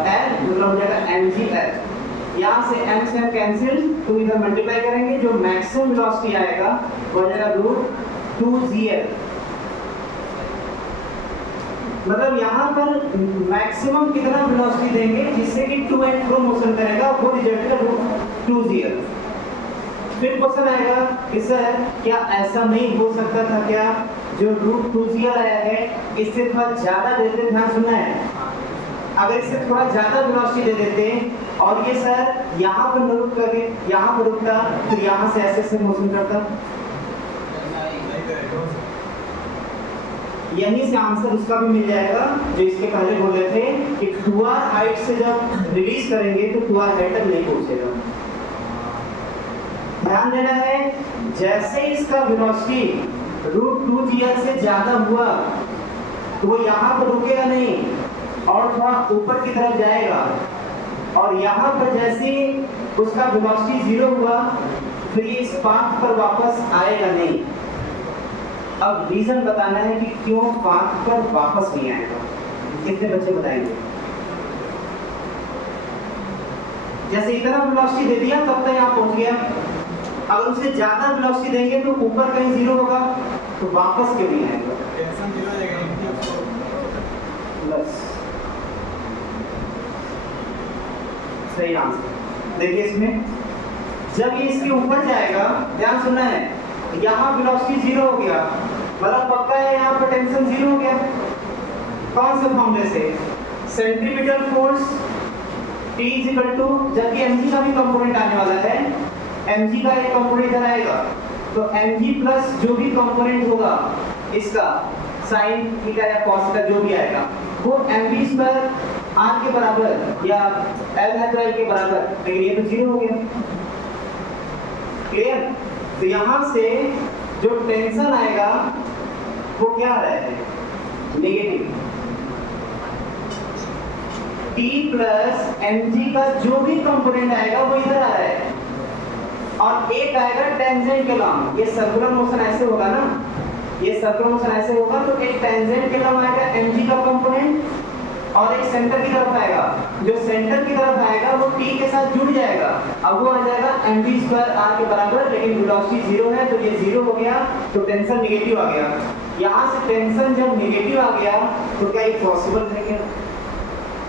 l मतलब हो जाएगा mgl। यहाँ से m से m कैंसिल तो इधर मल्टीप्लाई करेंगे, जो मैक्सिमम वेलोसिटी आएगा वो हो जाएगा रूट 2gl। मतलब यहाँ पर मैक्सिमम कितना वेलोसिटी देंगे जिससे कि टू एंड फ्रो मोशन करेगा, वो रिजल्ट का रूट 2gl। फिर क्वेश्चन आएगा कि सर क्या ऐसा नहीं हो सकता था क्या, जो रूट 2gl आया है इससे थोड़ा ज्यादा दे देते, ध्यान सुनना है, अगर इससे थोड़ा ज्यादा वेलोसिटी दे देते और ये सर यहाँ पर न रुक करके यहाँ पर रुकता, फिर यहाँ से ऐसे ऐसे मोशन करता। यहीं से आंसर उसका भी मिल जाएगा जो इसके पहले बोल रहे थे कि 2r हाइट से जब रिलीज करेंगे तो 2r हाइट तक नहीं पहुंचेगा। ध्यान देना है, जैसे इसका वेलोसिटी रूट 2gl से ज्यादा हुआ तो वो यहाँ पर रुकेगा नहीं और थोड़ा ऊपर की तरफ जाएगा, और यहाँ पर जैसे उसका वेलोसिटी जीरो हुआ फिर ये इस पाथ पर वापस आएगा नहीं। अब रीजन बताना है कि क्यों पाथ पर वापस नहीं आएगा। कितने बच्चे बताएंगे? जैसे इतना वेलोसिटी दे दिया तब तक यहाँ पहुंच गया, अगर उससे ज्यादा वेलोसिटी देंगे तो ऊपर कहीं जीरो होगा तो वापस क्यों नहीं आएगा? बस सही आंसर। देखिए इसमें जब ये इसके ऊपर जाएगा, ध्यान सुनना है, यहाँ वेलोसिटी जीरो हो गया, मतलब पक्का है यहाँ पर टेंशन जीरो हो गया। कौन से फॉर्मूले से? Centripetal force T equal to, जबकि mg का भी कंपोनेंट आने वाला है, mg का एक कंपोनेंट इधर आएगा तो mg प्लस जो भी कंपोनेंट होगा इसका साइन थीटा या कॉस का जो भी आएगा वो mv स्क्वायर r के बराबर या l है तो l के बराबर, लेकिन ये तो जीरो हो गया। क्लियर? तो यहाँ से जो टेंशन आएगा वो क्या आ रहा है? नेगेटिव। T प्लस mg का जो भी कंपोनेंट आएगा वो इधर आ रहा है और एक आएगा टेंजेंट के लॉन्ग। ये सर्कुलर मोशन ऐसे होगा ना, ये सर्कुलर मोशन ऐसे होगा तो एक टेंजेंट के लॉन्ग आएगा mg का कंपोनेंट और एक सेंटर की तरफ आएगा, जो सेंटर की तरफ आएगा वो T के साथ जुड़ जाएगा, अब वो आ जाएगा mv स्क्वायर r के बराबर, लेकिन वेलोसिटी जीरो है तो ये जीरो हो गया तो टेंशन नेगेटिव आ गया। यहाँ से टेंशन जब नेगेटिव आ गया तो क्या ये पॉसिबल है क्या?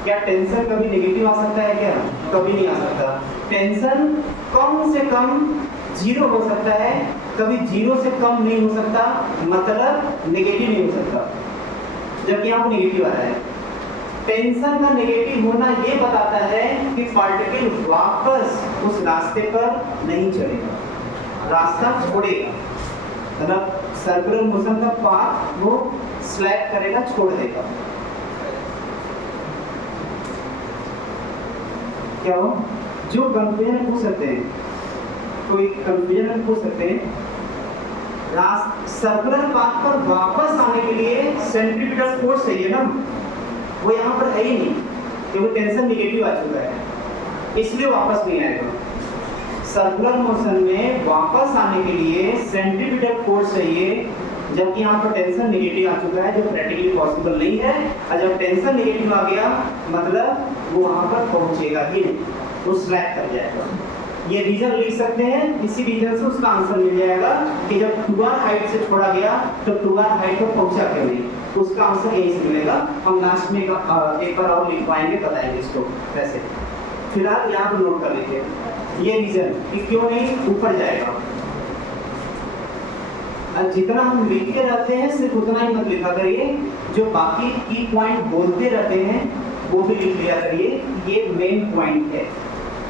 क्या टेंशन कभी नेगेटिव आ सकता है क्या? कभी नहीं आ सकता। टेंशन कम से कम जीरो हो सकता है कभी 0 से कम नहीं हो सकता, मतलब नेगेटिव नहीं हो सकता, जबकि यहाँ पर नेगेटिव आ रहा है। टेंशन का नेगेटिव होना ये बताता है कि पार्टिकल वापस उस रास्ते पर नहीं चलेगा, रास्ता छोड़ेगा, मतलब सर्कुलर मोशन का पाथ वो स्लैप करेगा, छोड़ देगा। क्या हो जो कंफ्यूजन पूछ सकते हैं, कोई कंफ्यूजन पूछ सकते हैं, सर्कुलर पाथ पर वापस आने के लिए सेंट्रीपिटल फोर्स चाहिए ना, वो यहाँ पर है ही नहीं, क्योंकि टेंशन नेगेटिव आ चुका है, इसलिए वापस नहीं आएगा। सर्कुलर मोशन में वापस आने के लिए सेंट्रीपिटल फोर्स चाहिए, जबकि यहाँ पर टेंशन नेगेटिव आ चुका है, जो प्रैक्टिकली पॉसिबल नहीं है। और जब टेंशन नेगेटिव आ गया मतलब वो वहाँ पर पहुँचेगा ही नहीं, वो स्लैप कर जाएगा। ये रीजन लिख सकते हैं, इसी रीजन से उसका आंसर मिल जाएगा कि जब 2r हाइट से छोड़ा गया तो 2r हाइट पर पहुंचा क्यों नहीं, उसका आंसर यही से मिलेगा। हम लास्ट में एक बार और लिखवाएंगे, बताएंगे इसको वैसे। फिलहाल यहाँ पर नोट कर लीजिए ये रीजन कि क्यों नहीं ऊपर जाएगा। और जितना हम लिखते रहते हैं सिर्फ उतना ही मत लिखा करिए, जो बाकी की पॉइंट बोलते रहते हैं वो भी लिख लिया करिए। ये मेन पॉइंट है।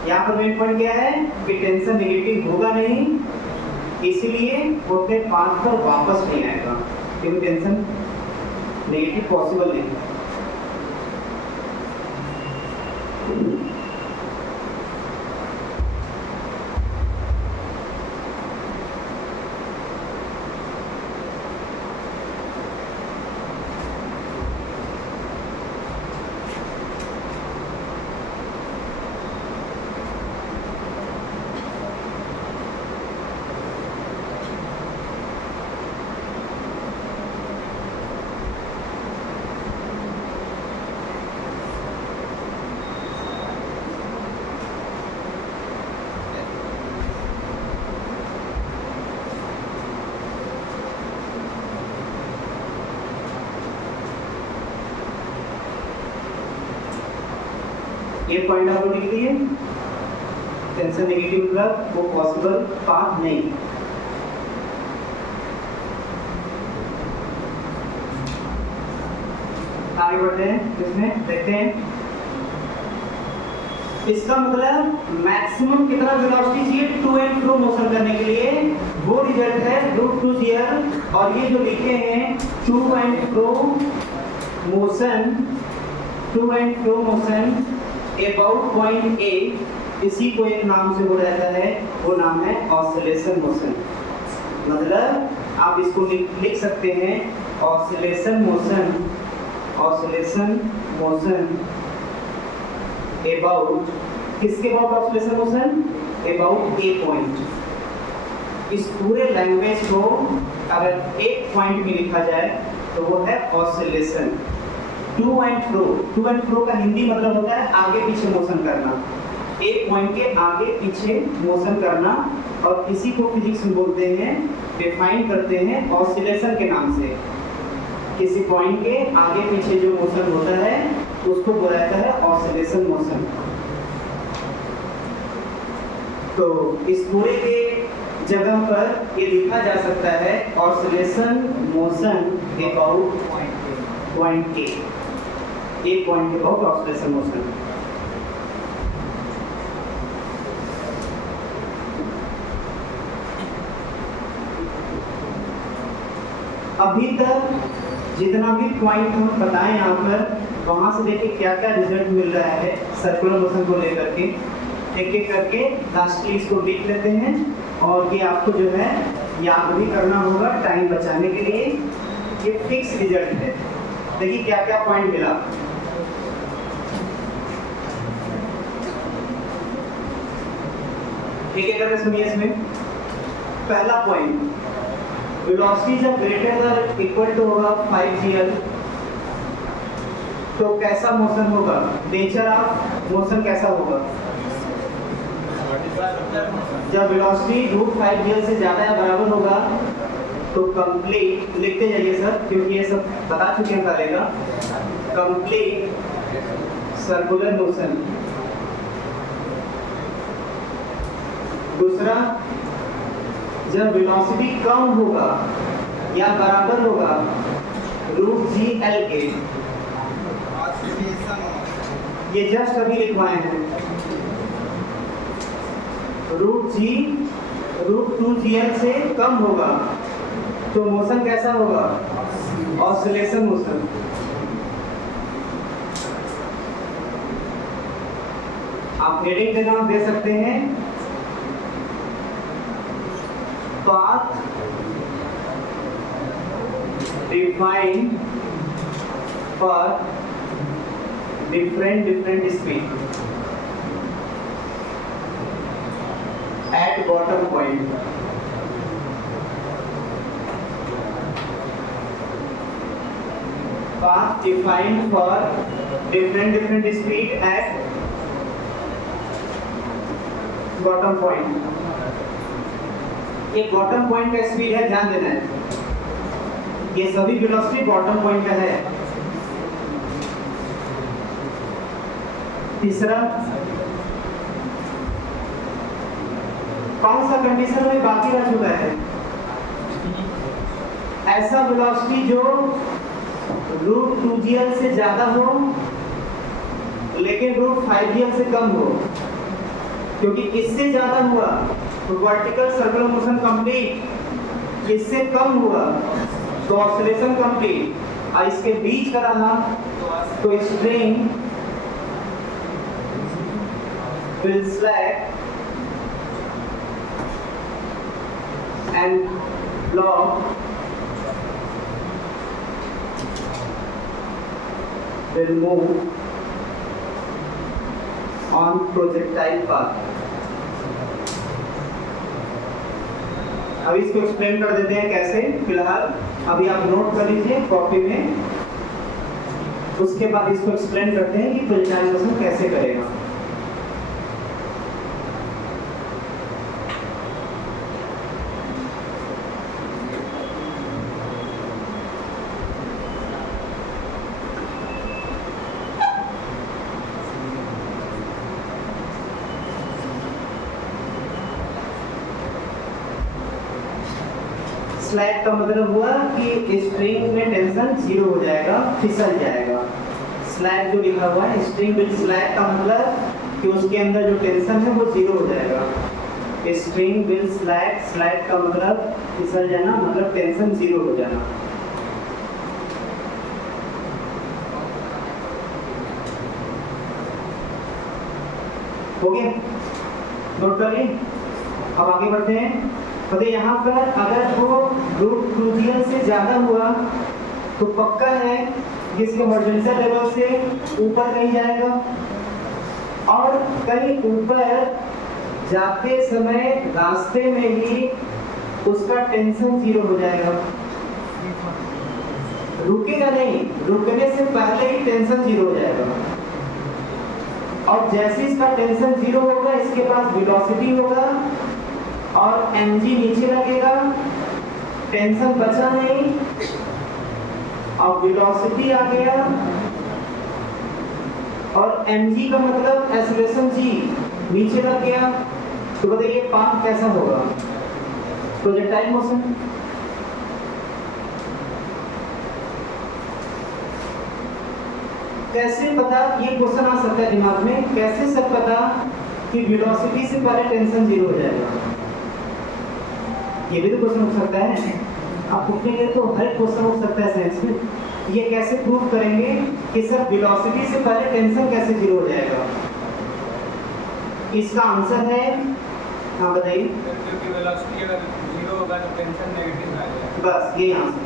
यहाँ पर मेन पॉइंट क्या है कि टेंशन नेगेटिव होगा नहीं, इसलिए वो अपने पाथ पर वापस नहीं आएगा, क्योंकि टेंशन नेगेटिव पॉसिबल नहीं है। ये पॉइंट आप लिख दिए, टेंशन नेगेटिव मतलब वो पॉसिबल पाथ नहीं। आगे बढ़ते हैं, इसमें देखते हैं इसका मतलब मैक्सिमम कितना वेलोसिटी चाहिए टू एंड फ्रो मोशन करने के लिए, वो रिजल्ट है √2 जीआर। और ये जो लिखे हैं to and fro motion about point A, इसी को एक नाम से बोला जाता है, वो नाम है ऑसिलेशन मोशन। मतलब आप इसको लिख सकते हैं ऑसिलेशन मोशन अबाउट, किसके about oscillation motion, about A point. इस पूरे लैंग्वेज को अगर एक पॉइंट में लिखा जाए तो वो है ऑसिलेशन। टू एंड फ्रो का हिंदी मतलब होता है आगे पीछे मोशन करना, एक पॉइंट के आगे पीछे मोशन करना, और इसी को फिजिक्स में बोलते हैं, डिफाइन करते हैं ऑसिलेशन के नाम से। किसी पॉइंट के आगे पीछे जो मोशन होता है उसको बोला जाता है ऑसिलेशन मोशन। तो इस पूरे के जगह पर ये लिखा जा सकता है ऑसिलेशन मोशन अबाउट पॉइंट ए, एक पॉइंट के अबाउट ऑसिलेशन मोशन। अभी तक जितना भी पॉइंट हम बताएं यहाँ पर, वहाँ से देखिए क्या क्या रिजल्ट मिल रहा है सर्कुलर मोशन को लेकर के। एक एक करके लास्टली इसको लिख लेते हैं, और ये आपको जो है याद भी करना होगा टाइम बचाने के लिए। ये फिक्स रिजल्ट है, देखिए क्या क्या पॉइंट मिला। एक एक करके सुनिए इसमें। पहला पॉइंट, वेलोसिटी जब ग्रेटर देन इक्वल टू होगा 5gl तो कैसा मोशन होगा, नेचर ऑफ मोशन कैसा होगा। जब वेलोसिटी √5gl से ज़्यादा या बराबर होगा तो कंप्लीट, लिखते जाइए सर क्योंकि ये सब बता चुके हैं पहले का, कंप्लीट सर्कुलर मोशन। दूसरा जब वेलोसिटी कम होगा या बराबर होगा रूट जी एल के, ये जस्ट अभी लिखवाए हैं, रूट जी रूट 2gl से कम होगा तो मोशन कैसा होगा? Oscillation motion. आप हेडिंग के नाम दे सकते हैं path defined for different speed at bottom point. Path defined for different speed at bottom point. ये bottom point का स्पीड है, ध्यान देना है, ये सभी वेलोसिटी bottom point का है। तीसरा, कौन सा कंडीशन में बाकी रह चुका है? ऐसा वेलोसिटी जो रूट 2gl से ज्यादा हो लेकिन रूट 5gl से कम हो, क्योंकि इससे ज्यादा हुआ तो वर्टिकल सर्कुलर मोशन कंप्लीट, इससे कम हुआ तो ऑसिलेशन कंप्लीट, और इसके बीच का रहा तो string will slack and block will move on projectile path. अब इसको एक्सप्लेन कर देते हैं कैसे। फिलहाल अभी आप नोट कर लीजिए कॉपी में, उसके बाद इसको एक्सप्लेन करते हैं कि प्रोजेक्टाइल मोशन कैसे करेगा। स्लैग का मतलब हुआ कि स्ट्रिंग में टेंशन जीरो हो जाएगा, फिसल जाएगा। स्लैग जो लिखा हुआ है, स्ट्रिंग विल स्लैग का मतलब कि उसके अंदर जो टेंशन है वो जीरो हो जाएगा। स्ट्रिंग विल स्लैग, स्लैग का मतलब फिसल जाना, मतलब टेंशन जीरो हो जाना। हो गया, नोट कर लिए। अब आगे बढ़ते हैं। तो यहाँ पर अगर वो रूट 2gl से ज्यादा हुआ तो पक्का है जिसके हॉरिजॉन्टल लेवल से ऊपर कहीं जाएगा, और कहीं ऊपर जाते समय रास्ते में ही उसका टेंशन जीरो हो जाएगा। रुकेगा नहीं, रुकने से पहले ही टेंशन जीरो हो जाएगा। और जैसे इसका टेंशन जीरो होगा, इसके पास वेलोसिटी होगा और mg नीचे लगेगा, टेंशन बचा नहीं, और वेलोसिटी आ गया, और mg का मतलब एक्सेलरेशन g नीचे लग गया। तो बताइए पाथ कैसा होगा? Projectile motion. कैसे पता, ये क्वेश्चन आ सकता है दिमाग में, कैसे सब पता कि वेलोसिटी से पहले टेंशन जीरो हो जाएगा? ये भी तो क्वेश्चन हो सकता है। आप पूछेंगे तो हर क्वेश्चन हो सकता है साइंस में। ये कैसे प्रूव करेंगे कि सर वेलोसिटी से पहले टेंशन कैसे जीरो हो जाएगा? इसका आंसर है, हाँ बताइए। क्योंकि वेलोसिटी अगर जीरो होगा तो टेंशन नेगेटिव आ जाएगा। बस यही आंसर।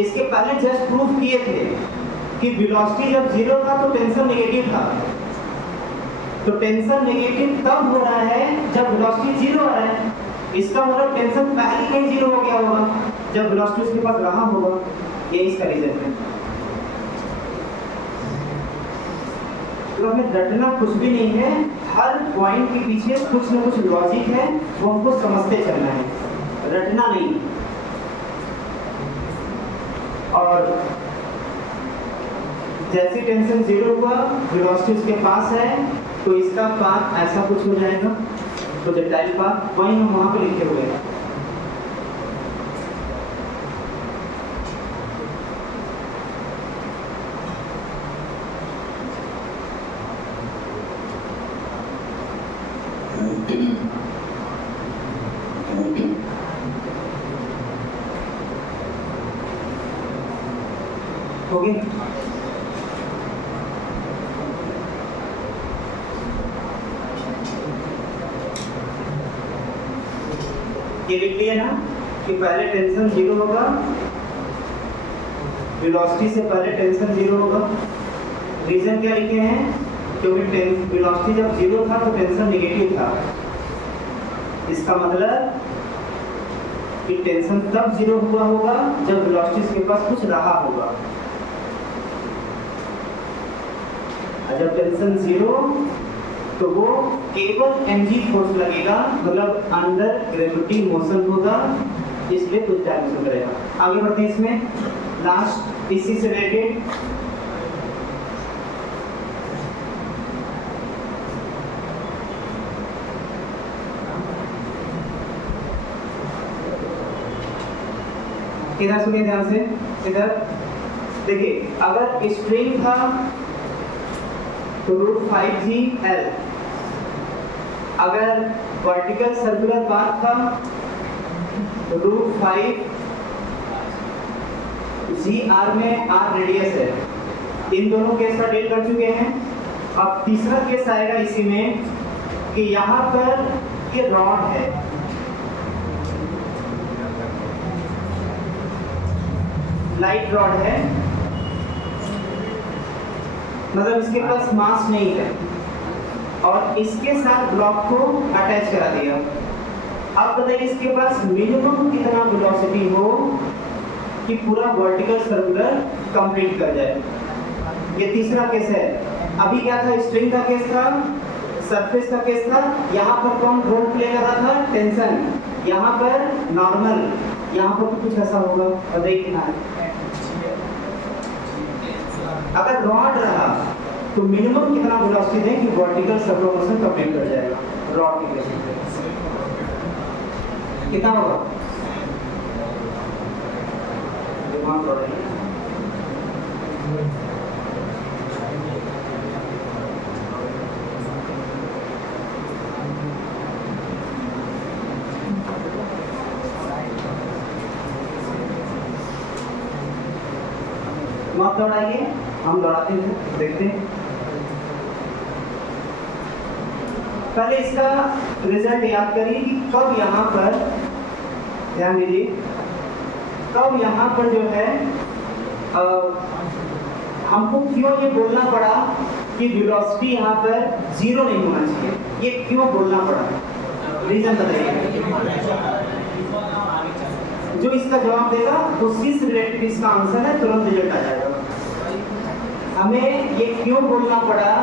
इसके पहले जस्ट प्रूव किए थे कि वेलोसिटी जब जीरो था तो टेंशन नेगेटिव था। तो टेंशन नेगेटिव तब हो रहा है जब वेलोसिटी जीरो आ रहा है। इसका मतलब टेंशन पहले कहीं जीरो हो गया होगा जब वेलोसिटी उसके पास रहा होगा। ये इसका रीजन है। तो हमें रटना कुछ भी नहीं है, हर पॉइंट के पीछे कुछ न कुछ लॉजिक है, वो हमको समझते चलना है, रटना नहीं। और जैसे टेंशन जीरो हुआ, वेलोसिटी उसके पास है, तो इसका पाथ ऐसा कुछ हो जाएगा। प्रोजेक्टाइल पाथ वहीं हम वहाँ पे लिखे हुए हैं। ओके, ये लिख लिया ना कि पहले टेंशन जीरो होगा, वेलोसिटी से पहले टेंशन जीरो होगा। रीजन क्या लिखे हैं? क्योंकि वेलोसिटी जब जीरो था तो टेंशन नेगेटिव था। इसका मतलब कि टेंशन तब जीरो हुआ होगा जब वेलोसिटी के पास कुछ रहा होगा। और जब टेंशन जीरो तो वो केवल mg फोर्स लगेगा, मतलब अंडर ग्रेविटी मोशन होगा, इसलिए कुछ डायमेंशन करेगा। आगे बढ़ते हैं इसमें, लास्ट इसी से रिलेटेड इधर सुनिए ध्यान से। इधर देखिए, अगर स्ट्रिंग था तो √5g_L, अगर वर्टिकल सर्कुलर पाथ था तो √5g_R में R रेडियस है। इन दोनों केस का डील कर चुके हैं। अब तीसरा केस आएगा इसी में कि यहाँ पर ये रॉड है, लाइट रॉड है, मतलब इसके पास मास नहीं है और इसके साथ ब्लॉक को अटैच करा दिया। अब बताइए इसके पास मिनिमम कितना वेलोसिटी हो कि पूरा वर्टिकल सर्कुलर कंप्लीट कर जाए। ये तीसरा केस है। अभी क्या था? स्ट्रिंग का केस था, सरफेस का केस था। यहाँ पर कौन रोल प्ले कर रहा था? टेंशन। यहाँ पर नॉर्मल, यहाँ पर तो कुछ ऐसा होगा, बताइए कितना है। अगर रॉड रहा तो मिनिमम कितना वेलोसिटी दें कि वर्टिकल सर्कुलर मोशन कंप्लीट कर जाएगा? रॉड के केस में कितना होगा? दिमाग दौड़ रही है। मत दौड़ाइए, हम दौड़ाते हैं, देखते हैं। पहले इसका रिजल्ट याद करिए कि कब यहाँ पर, ध्यान दीजिए, कब यहाँ पर जो है हमको क्यों ये बोलना पड़ा कि वेलोसिटी यहाँ पर जीरो नहीं होना चाहिए? ये क्यों बोलना पड़ा? रीजन बताइए। जो इसका जवाब देगा उसी से रिलेटेड इसका आंसर है, तुरंत रिजल्ट आ जाएगा। हमें ये क्यों बोलना पड़ा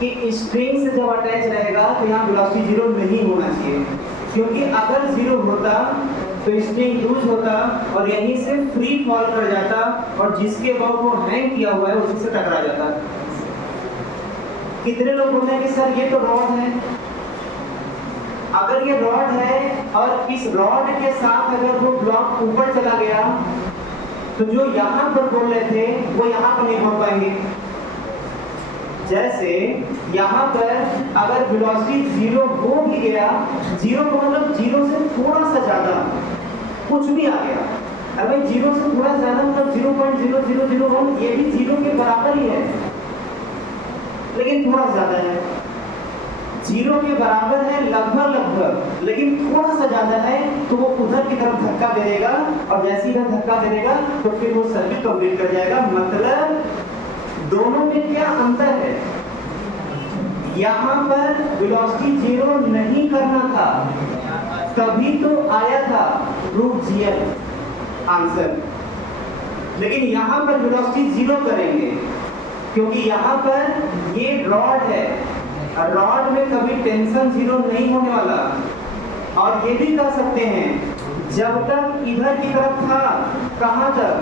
कि स्ट्रिंग से जब अटैच रहेगा तो यहाँ वेलोसिटी जीरो नहीं होना चाहिए, क्योंकि अगर जीरो होता तो स्ट्रिंग लूज होता और यहीं से फ्री फॉल कर जाता और जिसके बाद वो हैंग किया हुआ है उसी से टकरा जाता। कितने लोग बोलते हैं कि सर ये तो रॉड है। अगर ये रॉड है और इस रॉड के साथ अगर वो ब्लॉक ऊपर चला गया तो जो यहाँ पर बोल रहे थे वो यहाँ पर नहीं पहुंच पाएंगे। जैसे यहाँ पर अगर वेलोसिटी जीरो हो भी गया, जीरो का मतलब जीरो से थोड़ा सा ज्यादा कुछ भी आ गया, अगर जीरो से थोड़ा ज्यादा मतलब 0.0001, ये भी जीरो के बराबर ही है लेकिन थोड़ा ज्यादा है। जीरो के बराबर है लगभग, लेकिन थोड़ा सा ज्यादा है तो वो उधर की तरफ धक्का दे देगा और जैसे ही वह धक्का दे देगा तो फिर वो सर्किट कंप्लीट कर जाएगा। मतलब दोनों में क्या अंतर है? यहाँ पर वेलोसिटी जीरो नहीं करना था, तभी तो आया था √GL आंसर, लेकिन यहाँ पर वेलोसिटी जीरो करेंगे क्योंकि यहाँ पर ये रॉड है, रॉड में कभी टेंशन जीरो नहीं होने वाला। और ये भी कर सकते हैं, जब तक इधर की तरफ था, कहां तक?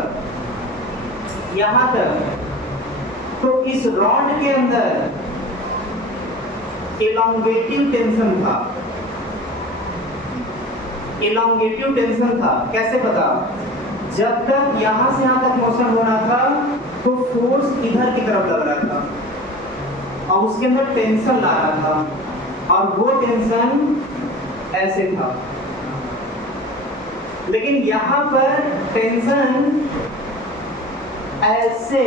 यहां तक, तो इस रॉड के अंदर एलोंगेटिव टेंशन था, इलॉन्गेटिव टेंशन था। कैसे पता? जब तक यहाँ से यहाँ तक मोशन हो रहा था तो फोर्स इधर की तरफ लग रहा था और उसके अंदर टेंशन ला रहा था और वो टेंशन ऐसे था। लेकिन यहाँ पर टेंशन ऐसे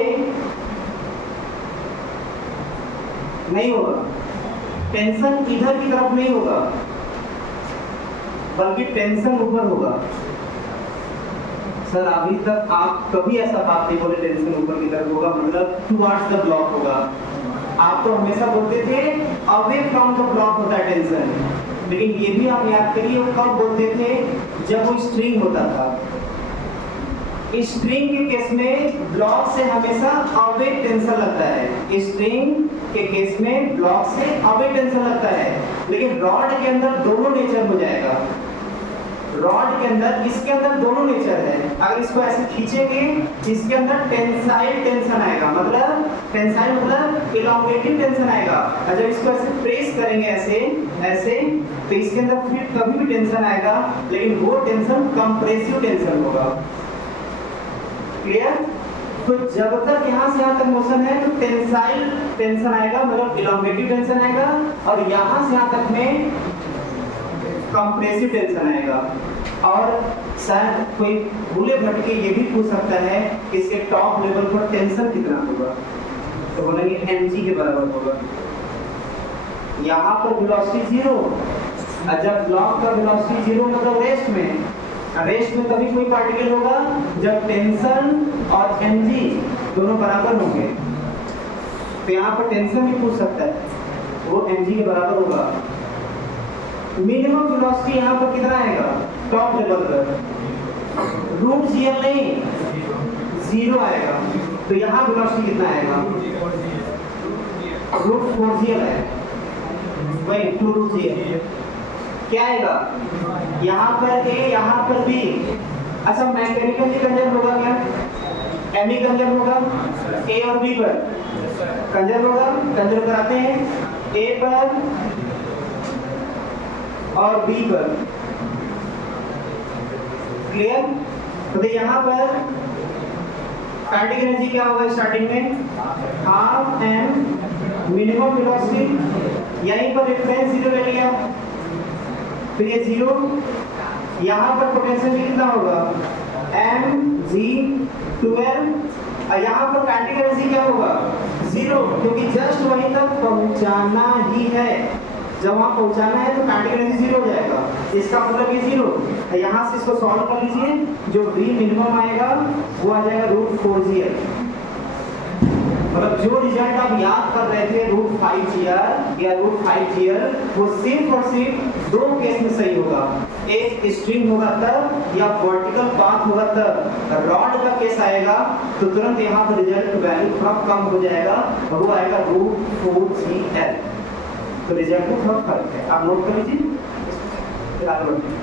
नहीं होगा, टेंशन इधर की तरफ नहीं होगा बल्कि टेंशन ऊपर होगा। सर अभी तक आप कभी ऐसा बात नहीं बोले टेंशन ऊपर की तरफ होगा, मतलब टुवर्ड्स द ब्लॉक होगा। आप तो हमेशा बोलते थे अवे फ्रॉम द ब्लॉक होता है टेंशन। लेकिन ये भी आप याद करिए वो कब बोलते थे? जब वो स्ट्रिंग होता था। स्ट्रिंग के केस में ब्लॉक से हमेशा अवे टेंशन लगता है। स्ट्रिंग के केस में ब्लॉक से अवे टेंशन लगता है। लेकिन रॉड के अंदर दोनों नेचर हो जाएगा। रॉड के अंदर, इसके अंदर दोनों नेचर है। अगर इसको ऐसे खींचेंगे इसके अंदर टेंसाइल टेंशन आएगा, मतलब टेंसाइल मतलब इलॉन्गेटिव टेंशन आएगा। और जब इसको ऐसे प्रेस करेंगे ऐसे ऐसे तो इसके अंदर फिर कभी भी टेंशन आएगा, लेकिन वो टेंशन कंप्रेसिव टेंशन होगा। क्लियर? तो जब तक यहाँ से यहाँ तक मोशन है तो टेंसाइल टेंशन आएगा, मतलब इलॉन्गेटिव टेंशन आएगा, और यहाँ से यहाँ तक में कंप्रेसिव टेंशन आएगा। और शायद कोई भूले भटके ये भी पूछ सकता है कि इसके टॉप लेवल पर टेंशन कितना होगा, तो बोलेंगे mg के बराबर होगा। यहाँ पर वेलोसिटी 0, और जब ब्लॉक का वेलोसिटी 0 मतलब रेस्ट में तभी कोई पार्टिकल होगा जब टेंशन और mg दोनों बराबर होंगे। तो यहाँ पर टेंशन भी पूछ सकता है, वो mg के बराबर होगा। मिनिमम वेलोसिटी यहाँ पर कितना आएगा टॉप लेवल पर? √gl नहीं, 0 आएगा। तो यहाँ वेलोसिटी कितना आएगा? √4gl है, वही 2√gl। क्या आएगा? यहाँ पर A, यहाँ पर B। अच्छा मैकेनिकली कंजर्व होगा क्या? एमी कंजर्व होगा A और B पर कंजर्व होगा। कंजर्व कराते हैं A पर और B पर। क्लियर? तो यहाँ पर काइनेटिक एनर्जी क्या होगा स्टार्टिंग में? हाफ m मिनिमम वेलोसिटी, यहीं पर रेफरेंस 0 ले लिया, फिर ये 0। यहाँ पर पोटेंशियल कितना होगा? mg12। और यहाँ पर काइनेटिक एनर्जी क्या होगा? 0, क्योंकि जस्ट वहीं तक पहुँचाना ही है। जब वहाँ पहुँचाना है तो काइनेटिक एनर्जी 0 हो जाएगा, इसका मतलब ये 0। यहाँ से इसको सॉल्व कर लीजिए, जो v मिनिमम आएगा वो आ जाएगा √4gl। मतलब जो रिजल्ट आप याद कर रहे थे √5gl या √5gl, वो सिर्फ और सिर्फ दो केस में सही होगा। एक स्ट्रिंग होगा तब, या वर्टिकल पाथ होगा तब। रॉड का केस आएगा तो तुरंत यहाँ पर रिजल्ट वैल्यू थोड़ा कम हो जाएगा और वो आएगा √4gl। तो रिजल्ट में थोड़ा फर्क है, आप नोट कर लीजिए। फिर आगे बढ़ते हैं।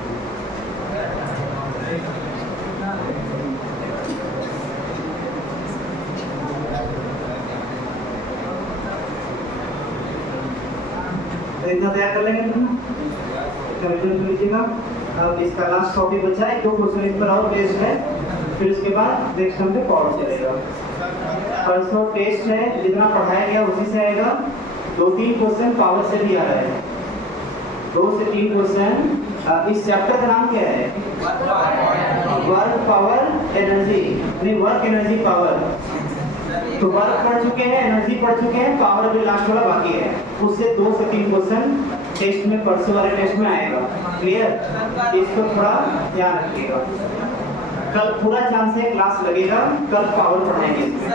इतना तैयार कर लेंगे तुम, रिवीजन कर लीजिएगा। अब इसका लास्ट टॉपिक बचा है, 2 क्वेश्चन इस पर और टेस्ट है, फिर उसके बाद नेक्स्ट हम पे पावर चलेगा। परसों टेस्ट है, जितना पढ़ाया गया उसी से आएगा। 2-3 क्वेश्चन पावर से भी आ रहा है, 2 से 3 क्वेश्चन। इस चैप्टर का नाम क्या है? वर्क पावर एनर्जी, नहीं वर्क एनर्जी पावर। तो वर्क पढ़ चुके हैं, एनर्जी पढ़ चुके हैं, पावर अभी लास्ट वाला बाकी है। उससे 2 से 3 क्वेश्चन टेस्ट में, परसों वाले टेस्ट में आएगा। क्लियर? इसको थोड़ा ध्यान रखिएगा। कल पूरा चांस है क्लास लगेगा, कल पावर पढ़ाएंगे इसमें।